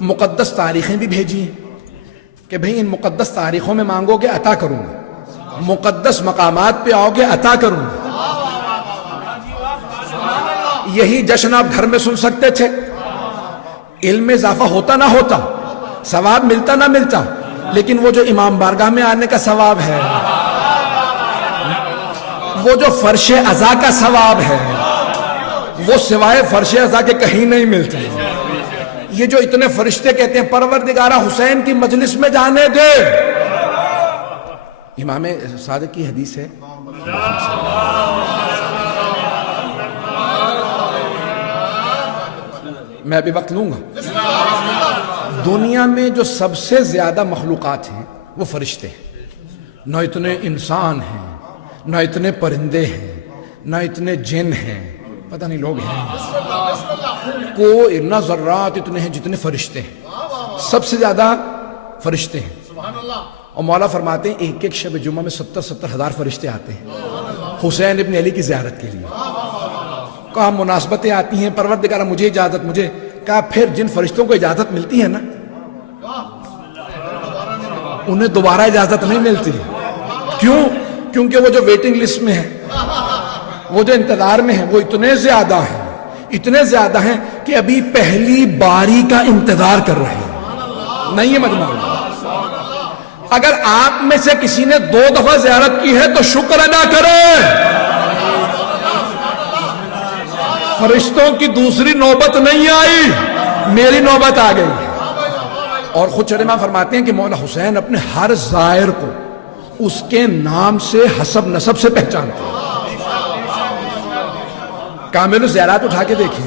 مقدس تاریخیں بھی بھیجی ہیں کہ بھئی ان مقدس تاریخوں میں مانگو گے عطا کروں گا، مقدس مقامات پہ آؤ گے عطا کروں گا۔ یہی جشن آپ گھر میں سن سکتے تھے، علم میں اضافہ ہوتا نہ ہوتا، ثواب ملتا نہ ملتا، لیکن وہ جو امام بارگاہ میں آنے کا ثواب ہے، وہ جو فرش عزا کا ثواب ہے، وہ سوائے فرش عزا کے کہیں نہیں ملتا۔ یہ جو اتنے فرشتے کہتے ہیں پروردگارہ حسین کی مجلس میں جانے دے، امام صادق کی حدیث ہے، میں ابھی وقت لوں گا۔ دنیا میں جو سب سے زیادہ مخلوقات ہیں وہ فرشتے ہیں، نہ اتنے انسان ہیں، نہ اتنے پرندے ہیں، نہ اتنے جن ہیں، پتہ نہیں لوگ ہیں کوئی، نہ ذرات اتنے ہیں جتنے فرشتے ہیں، سب سے زیادہ فرشتے ہیں۔ اور مولا فرماتے ہیں ایک ایک شب جمعہ میں 70 ہزار فرشتے آتے ہیں حسین ابن علی کی زیارت کے لیے۔ کہا مناسبتیں آتی ہیں، پروردگارہ مجھے اجازت، مجھے کہا پھر جن فرشتوں کو اجازت ملتی ہے نا انہیں دوبارہ اجازت نہیں ملتی۔ کیوں؟ کیونکہ وہ جو ویٹنگ لسٹ میں ہیں، وہ جو انتظار میں ہیں، وہ اتنے زیادہ ہیں کہ ابھی پہلی باری کا انتظار کر رہے ہیں۔ نہیں ہے مجمع، اگر آپ میں سے کسی نے 2 دفعہ زیارت کی ہے تو شکر ادا کرے، فرشتوں کی دوسری نوبت نہیں آئی، میری نوبت آ گئی۔ اور خود شرما فرماتے ہیں کہ مولا حسین اپنے ہر زائر کو اس کے نام سے حسب نسب سے پہچانتے ہیں۔ کامل زیارات اٹھا کے دیکھیں،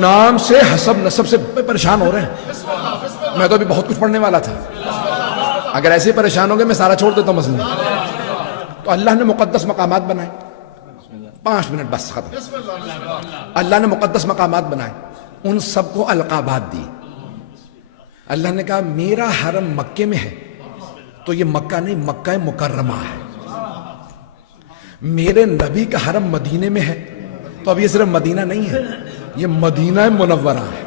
نام سے حسب نسب سے پریشان ہو رہے ہیں۔ میں تو ابھی بہت کچھ پڑھنے والا تھا، اگر ایسے پریشان ہوں گے میں سارا چھوڑ دیتا ہوں مسئلہ۔ تو اللہ نے مقدس مقامات بنائے، 5 منٹ بس ختم۔ اللہ نے مقدس مقامات بنائے، ان سب کو القابات دی۔ اللہ نے کہا میرا حرم مکے میں ہے تو یہ مکہ نہیں، مکہ مکرمہ ہے۔ میرے نبی کا حرم مدینے میں ہے تو اب یہ صرف مدینہ نہیں ہے، یہ مدینہ منورہ ہے۔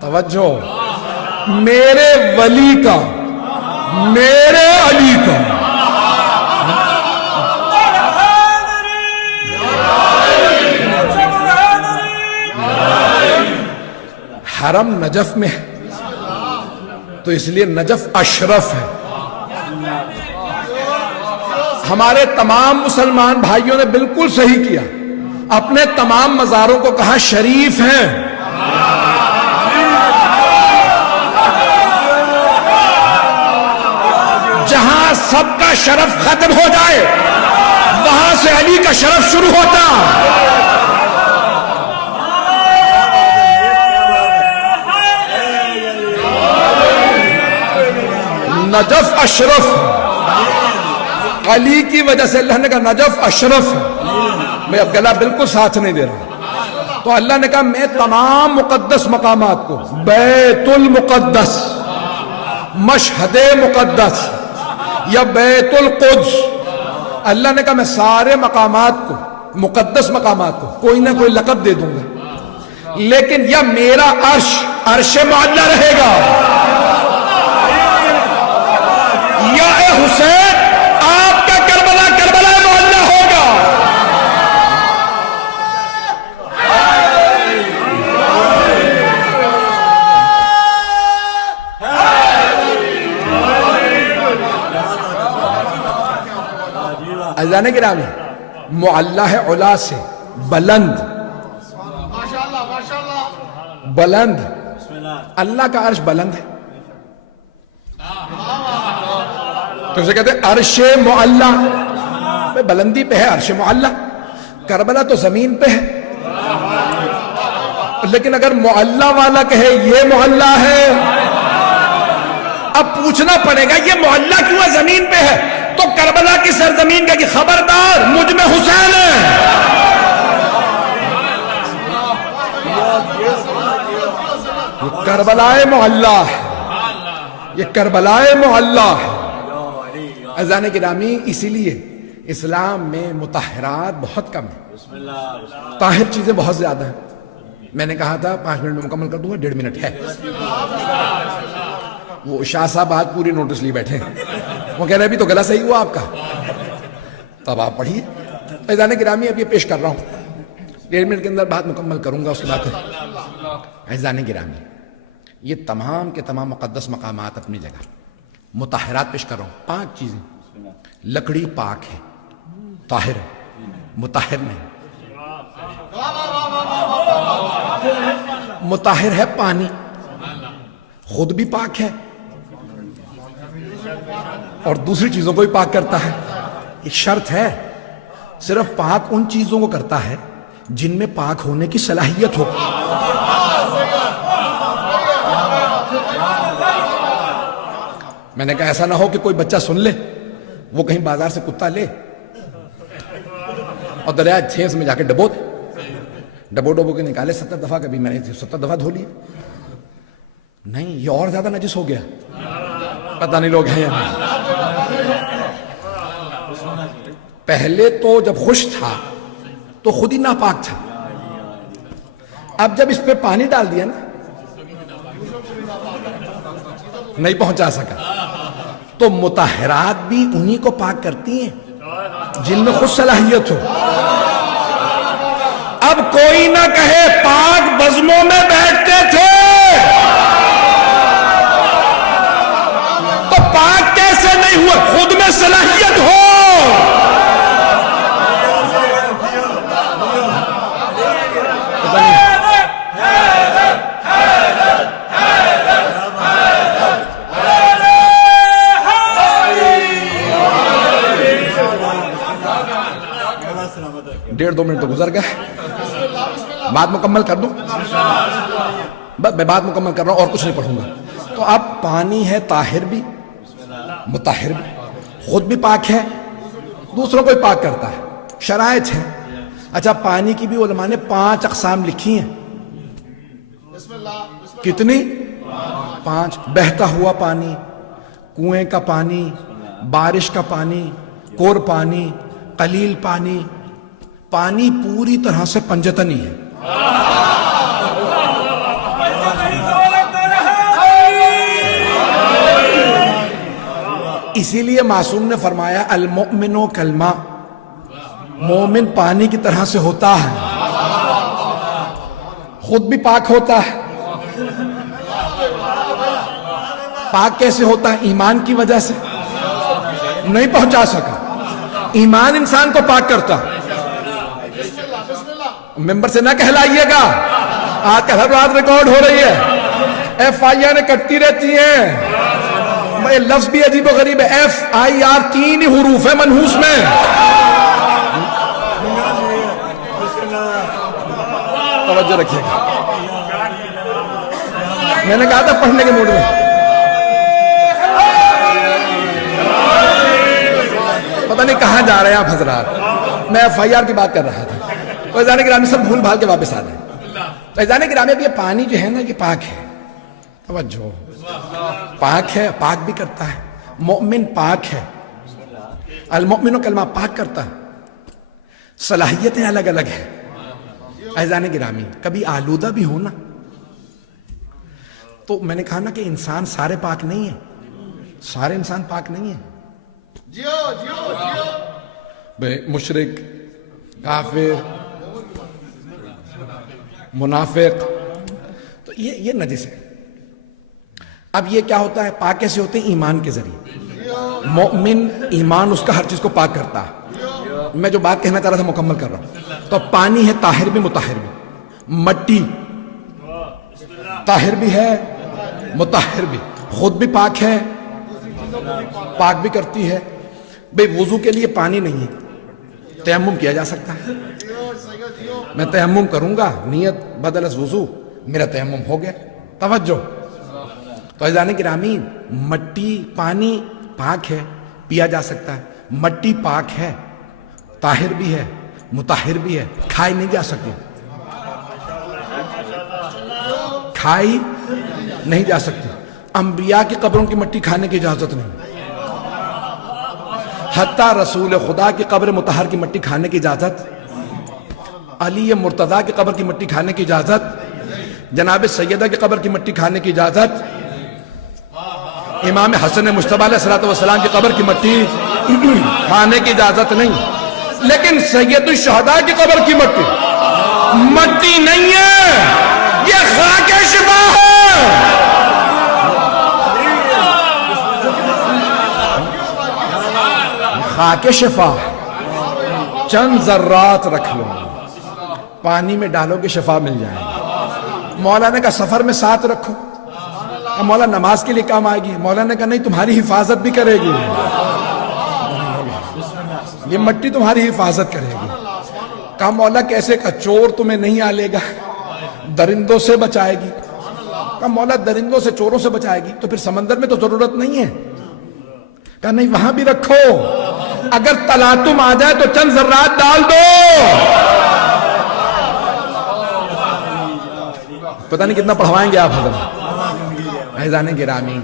توجہ، میرے ولی کا، میرے علی کا، حرم نجف میں ہے تو اس لیے نجف اشرف ہے۔ ہمارے تمام مسلمان بھائیوں نے بالکل صحیح کیا، اپنے تمام مزاروں کو کہا شریف ہیں۔ جہاں سب کا شرف ختم ہو جائے وہاں سے علی کا شرف شروع ہوتا۔ نجف اشرف، علی کی وجہ سے اللہ نے کہا نجف اشرف۔ میں اب گلا بالکل ساتھ نہیں دے رہا۔ تو اللہ نے کہا میں تمام مقدس مقامات کو، بیت المقدس، مشہد مقدس یا بیت القدس، اللہ نے کہا میں سارے مقامات کو، مقدس مقامات کو کوئی نہ کوئی لقب دے دوں گا، لیکن یا میرا عرش عرش معلیٰ رہے گا، یا اے حسین آپ کا کربلا کربلا معلیٰ ہوگا۔ عزیزان گرامی، معلیٰ ہے علا سے بلند، بلند، اللہ کا عرش بلند ہے تو اسے کہتے ہیں عرش معلیٰ، بلندی پہ ہے عرش معلیٰ۔ کربلا تو زمین پہ ہے، لیکن اگر معلیٰ والا کہے یہ معلیٰ ہے، اب پوچھنا پڑے گا یہ معلیٰ کیوں ہے زمین پہ ہے؟ تو کربلا کی سرزمین کا کہ خبردار مجھ میں حسین ہے۔ یہ کربلائے معلیٰ ہے، یہ کربلائے معلیٰ ہے۔ عزیزان گرامی، اسی لیے اسلام میں مطہرات بہت کم ہیں۔ طاہر چیزیں بہت زیادہ ہیں. میں نے کہا تھا 5 منٹ میں مکمل کر دوں گا, 1.5 منٹ ہے. وہ شاہ صاحب آج پوری نوٹس لی بیٹھے ہیں, وہ کہہ رہے ابھی تو گلا صحیح ہوا آپ کا. تب آپ پڑھیے. فیضان گرامی اب یہ پیش کر رہا ہوں, 1.5 منٹ کے اندر بات مکمل کروں گا, اس کے بعد. فیضان گرامی یہ تمام کے تمام مقدس مقامات اپنی جگہ, مطہرات پیش کر رہا ہوں. 5 چیزیں. لکڑی پاک ہے, طاہر ہے, مطہر نہیں. مطہر ہے پانی, خود بھی پاک ہے اور دوسری چیزوں کو بھی پاک کرتا ہے. ایک شرط ہے, صرف پاک ان چیزوں کو کرتا ہے جن میں پاک ہونے کی صلاحیت ہو. میں نے کہا ایسا نہ ہو کہ کوئی بچہ سن لے, وہ کہیں بازار سے کتا لے اور دریا چھینس میں جا کے ڈبو دے, ڈبو کے نکالے 70 دفعہ, کبھی میں نے 70 دفعہ دھو لیے. نہیں, یہ اور زیادہ نجس ہو گیا. پتہ نہیں لوگ ہیں یا نہیں. پہلے تو جب خشک تھا تو خود ہی ناپاک تھا, اب جب اس پہ پانی ڈال دیا نا, نہیں پہنچا سکا. تو مطہرات بھی انہی کو پاک کرتی ہیں جن میں خود صلاحیت ہو. اب کوئی نہ کہے پاک بزموں میں بیٹھتے تھے تو پاک کیسے نہیں ہوا, خود میں صلاحیت ہو. ڈیڑھ 2 منٹ تو گزر گئے, بات مکمل کر دوں. میں بات مکمل کر رہا ہوں اور کچھ نہیں پڑھوں گا. تو اب پانی ہے طاہر بھی, مطہر بھی, خود بھی پاک ہے, دوسروں کو بھی پاک کرتا ہے. شرائط ہیں. اچھا, پانی کی بھی علماء نے 5 اقسام لکھی ہیں. کتنی؟ 5. بہتا ہوا پانی, کنویں کا پانی, بارش کا پانی, کور پانی, قلیل پانی. پانی پوری طرح سے پنجتنی ہے. اسی لیے معصوم نے فرمایا المؤمن کالماء, مومن پانی کی طرح سے ہوتا ہے, خود بھی پاک ہوتا ہے. پاک کیسے ہوتا ہے؟ ایمان کی وجہ سے. نہیں پہنچا سکا, ایمان انسان کو پاک کرتا. ممبر سے نہ کہلائیے گا, آج کل ہر رات ریکارڈ ہو رہی ہے, FIR کٹتی رہتی ہیں. یہ لفظ بھی عجیب و غریب ہے, FIR 3 ہی حروف ہے منحوس میں. توجہ رکھیے گا, میں نے کہا تھا پڑھنے کے موڈ میں. پتہ نہیں کہاں جا رہے ہیں آپ حضرات, میں FIR کی بات کر رہا تھا. فیضان گرامی سب بھول بھال کے واپس آ جائیں. فیضان گرامی اب یہ پانی جو ہے نا, یہ پاک ہے. توجہ, پاک ہے, پاک بھی کرتا ہے. مومن پاک ہے, المؤمن کلمہ پاک کرتا ہے. صلاحیتیں الگ الگ ہیں. فیضان گرامی کبھی آلودہ بھی ہونا, تو میں نے کہا نا کہ انسان سارے پاک نہیں ہیں, سارے انسان پاک نہیں ہیں. مشرک, کافر, منافق, تو یہ نجس ہے. اب یہ کیا ہوتا ہے, پاک کیسے ہوتے ہیں؟ ایمان کے ذریعے. مومن ایمان اس کا ہر چیز کو پاک کرتا ہے. میں جو بات کہنا چاہ رہا تھا مکمل کر رہا ہوں. تو پانی ہے طاہر بھی مطہر بھی. مٹی طاہر بھی ہے, مطہر بھی, خود بھی پاک ہے, پاک بھی کرتی ہے. بھئی وضو کے لیے پانی نہیں ہے, تیمم کیا جا سکتا ہے. میں تیمم کروں گا, نیت بدل از وضو, میرا تیمم ہو گیا. توجہ. تو عزیزان گرامی مٹی پانی پاک ہے, پیا جا سکتا ہے. مٹی پاک ہے, طاہر بھی ہے, مطہر بھی ہے, کھائی نہیں جا سکتی. کھائی نہیں جا سکتی. انبیاء کی قبروں کی مٹی کھانے کی اجازت نہیں. حتیٰ رسول خدا کی قبر مطہر کی مٹی کھانے کی اجازت. علی مرتضیٰ کی قبر کی مٹی کھانے کی اجازت، جناب سیدہ کی قبر کی مٹی کھانے کی اجازت، امام حسن مجتبی علیہ السلام کی قبر کی مٹی کھانے کی اجازت نہیں، لیکن سید الشہداء کی قبر کی مٹی نہیں ہے، یہ خاک شفا ہے۔ خاک شفا، چند ذرات رکھ لو، پانی میں ڈالو گے شفا مل جائے گی۔ مولا نے کہا سفر میں ساتھ رکھو، مولا نماز کے لیے کام آئے گی، مولا نے کہا نہیں تمہاری حفاظت بھی کرے گی، یہ مٹی تمہاری حفاظت کرے گی۔ کہا مولا کیسے؟ کہا چور تمہیں نہیں آ لے گا، درندوں سے بچائے گی۔ کہا مولا درندوں سے چوروں سے بچائے گی تو پھر سمندر میں تو ضرورت نہیں ہے۔ کہا نہیں وہاں بھی رکھو، اگر تلاطم آ جائے تو چند ذرات ڈال دو۔ پتہ نہیں کتنا پڑھوائیں گے آپ حضرت۔ عزیزان گرامی،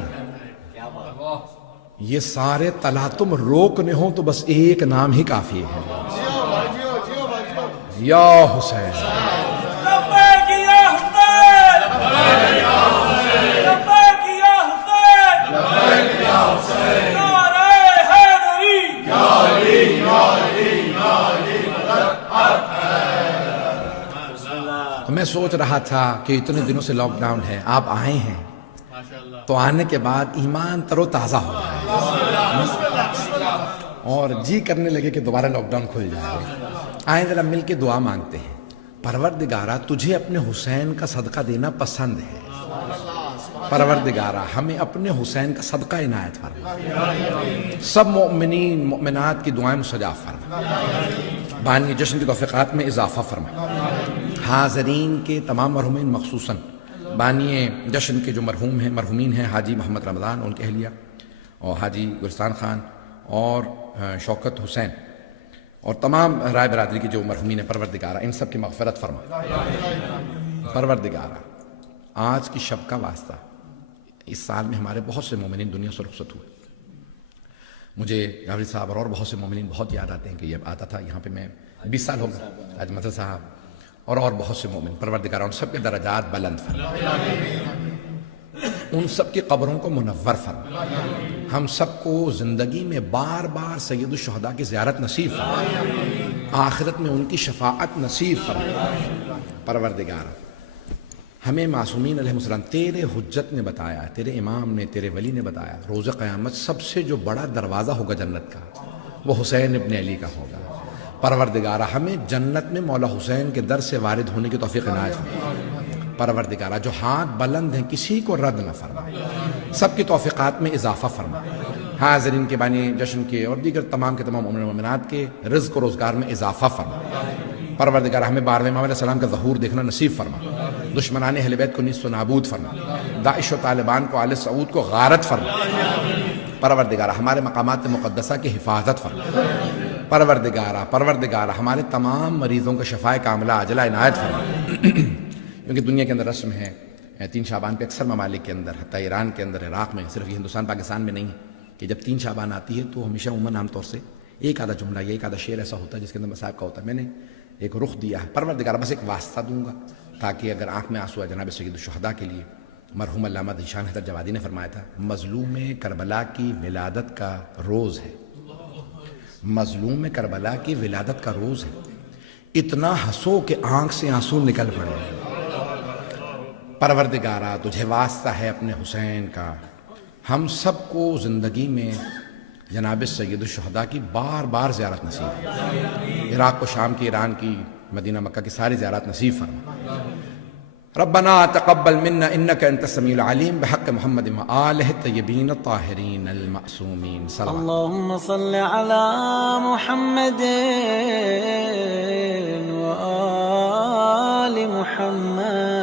یہ سارے تلاطم روکنے ہوں تو بس ایک نام ہی کافی ہے، یا حسین۔ لبیک یا حسین، لبیک یا حسین، لبیک یا حسین، نعرہ حیدری، یا علی یا علی یا علی تو میں سوچ رہا تھا کہ اتنے دنوں سے لاک ڈاؤن ہے، آپ آئے ہیں تو آنے کے بعد ایمان تر و تازہ ہو جائے اور جی کرنے لگے کہ دوبارہ لاک ڈاؤن کھل جائے۔ آئیں ذرا مل کے دعا مانگتے ہیں۔ پروردگارہ تجھے اپنے حسین کا صدقہ دینا پسند ہے، پروردگارہ ہمیں اپنے حسین کا صدقہ عنایت فرما، سب مؤمنین مؤمنات کی دعائیں مستجاب فرما، بانی جشن کی توفیقات میں اضافہ فرما، حاضرین کے تمام مرحومین مخصوصاً بانی جشن کے جو مرحومین ہیں حاجی محمد رمضان، ان کے اہلیہ، اور حاجی گلستان خان اور شوکت حسین، اور تمام رائے برادری کی جو مرحومین ہیں، پروردگارہ ان سب کی مغفرت فرما۔ پروردگارہ آج کی شب کا واسطہ، اس سال میں ہمارے بہت سے مومنین دنیا سے رخصت ہوئے۔ مجھے جاوید صاحب اور بہت سے مومنین بہت یاد آتے ہیں کہ یہ آتا تھا یہاں پہ، میں 20 سال ہو گئے، حاج مظہر صاحب اور بہت سے مومن۔ پروردگارہ ان سب کے درجات بلند فرما، ان سب کی قبروں کو منور فرما، ہم سب کو زندگی میں بار بار سید الشہداء کی زیارت نصیب فرما، آخرت میں ان کی شفاعت نصیب فرما۔ پروردگارہ ہمیں معصومین علیہ السلام تیرے حجت نے بتایا، تیرے امام نے، تیرے ولی نے بتایا، روز قیامت سب سے جو بڑا دروازہ ہوگا جنت کا وہ حسین ابن علی کا ہوگا۔ پروردگارہ ہمیں جنت میں مولا حسین کے در سے وارد ہونے کی توفیق عنایت فرما۔ پروردگارہ جو ہاتھ بلند ہیں کسی کو رد نہ فرما، سب کی توفیقات میں اضافہ فرما، حاضرین کے بانی جشن کے اور دیگر تمام کے تمام مومنین و مومنات کے رزق و روزگار میں اضافہ فرما۔ پروردگارہ ہمیں 12ویں امام علیہ السلام کا ظہور دیکھنا نصیب فرما، دشمنان اہل بیت کو نیست و نابود فرما، داعش و طالبان کو آل سعود کو غارت فرما۔ پروردگارہ ہمارے مقامات مقدسہ کی حفاظت فرما۔ پروردگارہ ہمارے تمام مریضوں کو شفائے کاملہ عاجلہ عنایت فرما۔ کیونکہ دنیا کے اندر رسم ہے 3 شعبان پہ اکثر ممالک کے اندر، حتیٰ ایران کے اندر، عراق میں، صرف یہ ہندوستان پاکستان میں نہیں ہے، کہ جب 3 شعبان آتی ہے تو ہمیشہ عموماً عام طور سے ایک آدھا جملہ یا ایک آدھا شعر ایسا ہوتا ہے جس کے اندر مصائب کا ہوتا ہے۔ میں نے ایک رخ دیا ہے، پروردگارہ بس ایک واسطہ دوں گا تاکہ اگر آنکھ میں آنسو ہے جناب سید الشہداء کے لیے۔ مرحوم علامہ ذیشان حیدر جوادی نے فرمایا تھا، مظلوم کربلا کی ولادت کا روز ہے، مظلوم کربلا کی ولادت کا روز ہے، اتنا ہنسو کہ آنکھ سے آنسو نکل پڑے۔ پروردگارہ تجھے واسطہ ہے اپنے حسین کا، ہم سب کو زندگی میں جناب سید الشہداء کی بار بار زیارت نصیب، عراق و شام کی، ایران کی، مدینہ مکہ کی ساری زیارت نصیب فرما۔ ربنا تقبل منا انك انت السميع العليم بحق محمد وآله الطيبين الطاهرين المعصومين صلوات اللهم صل على محمد وآل محمد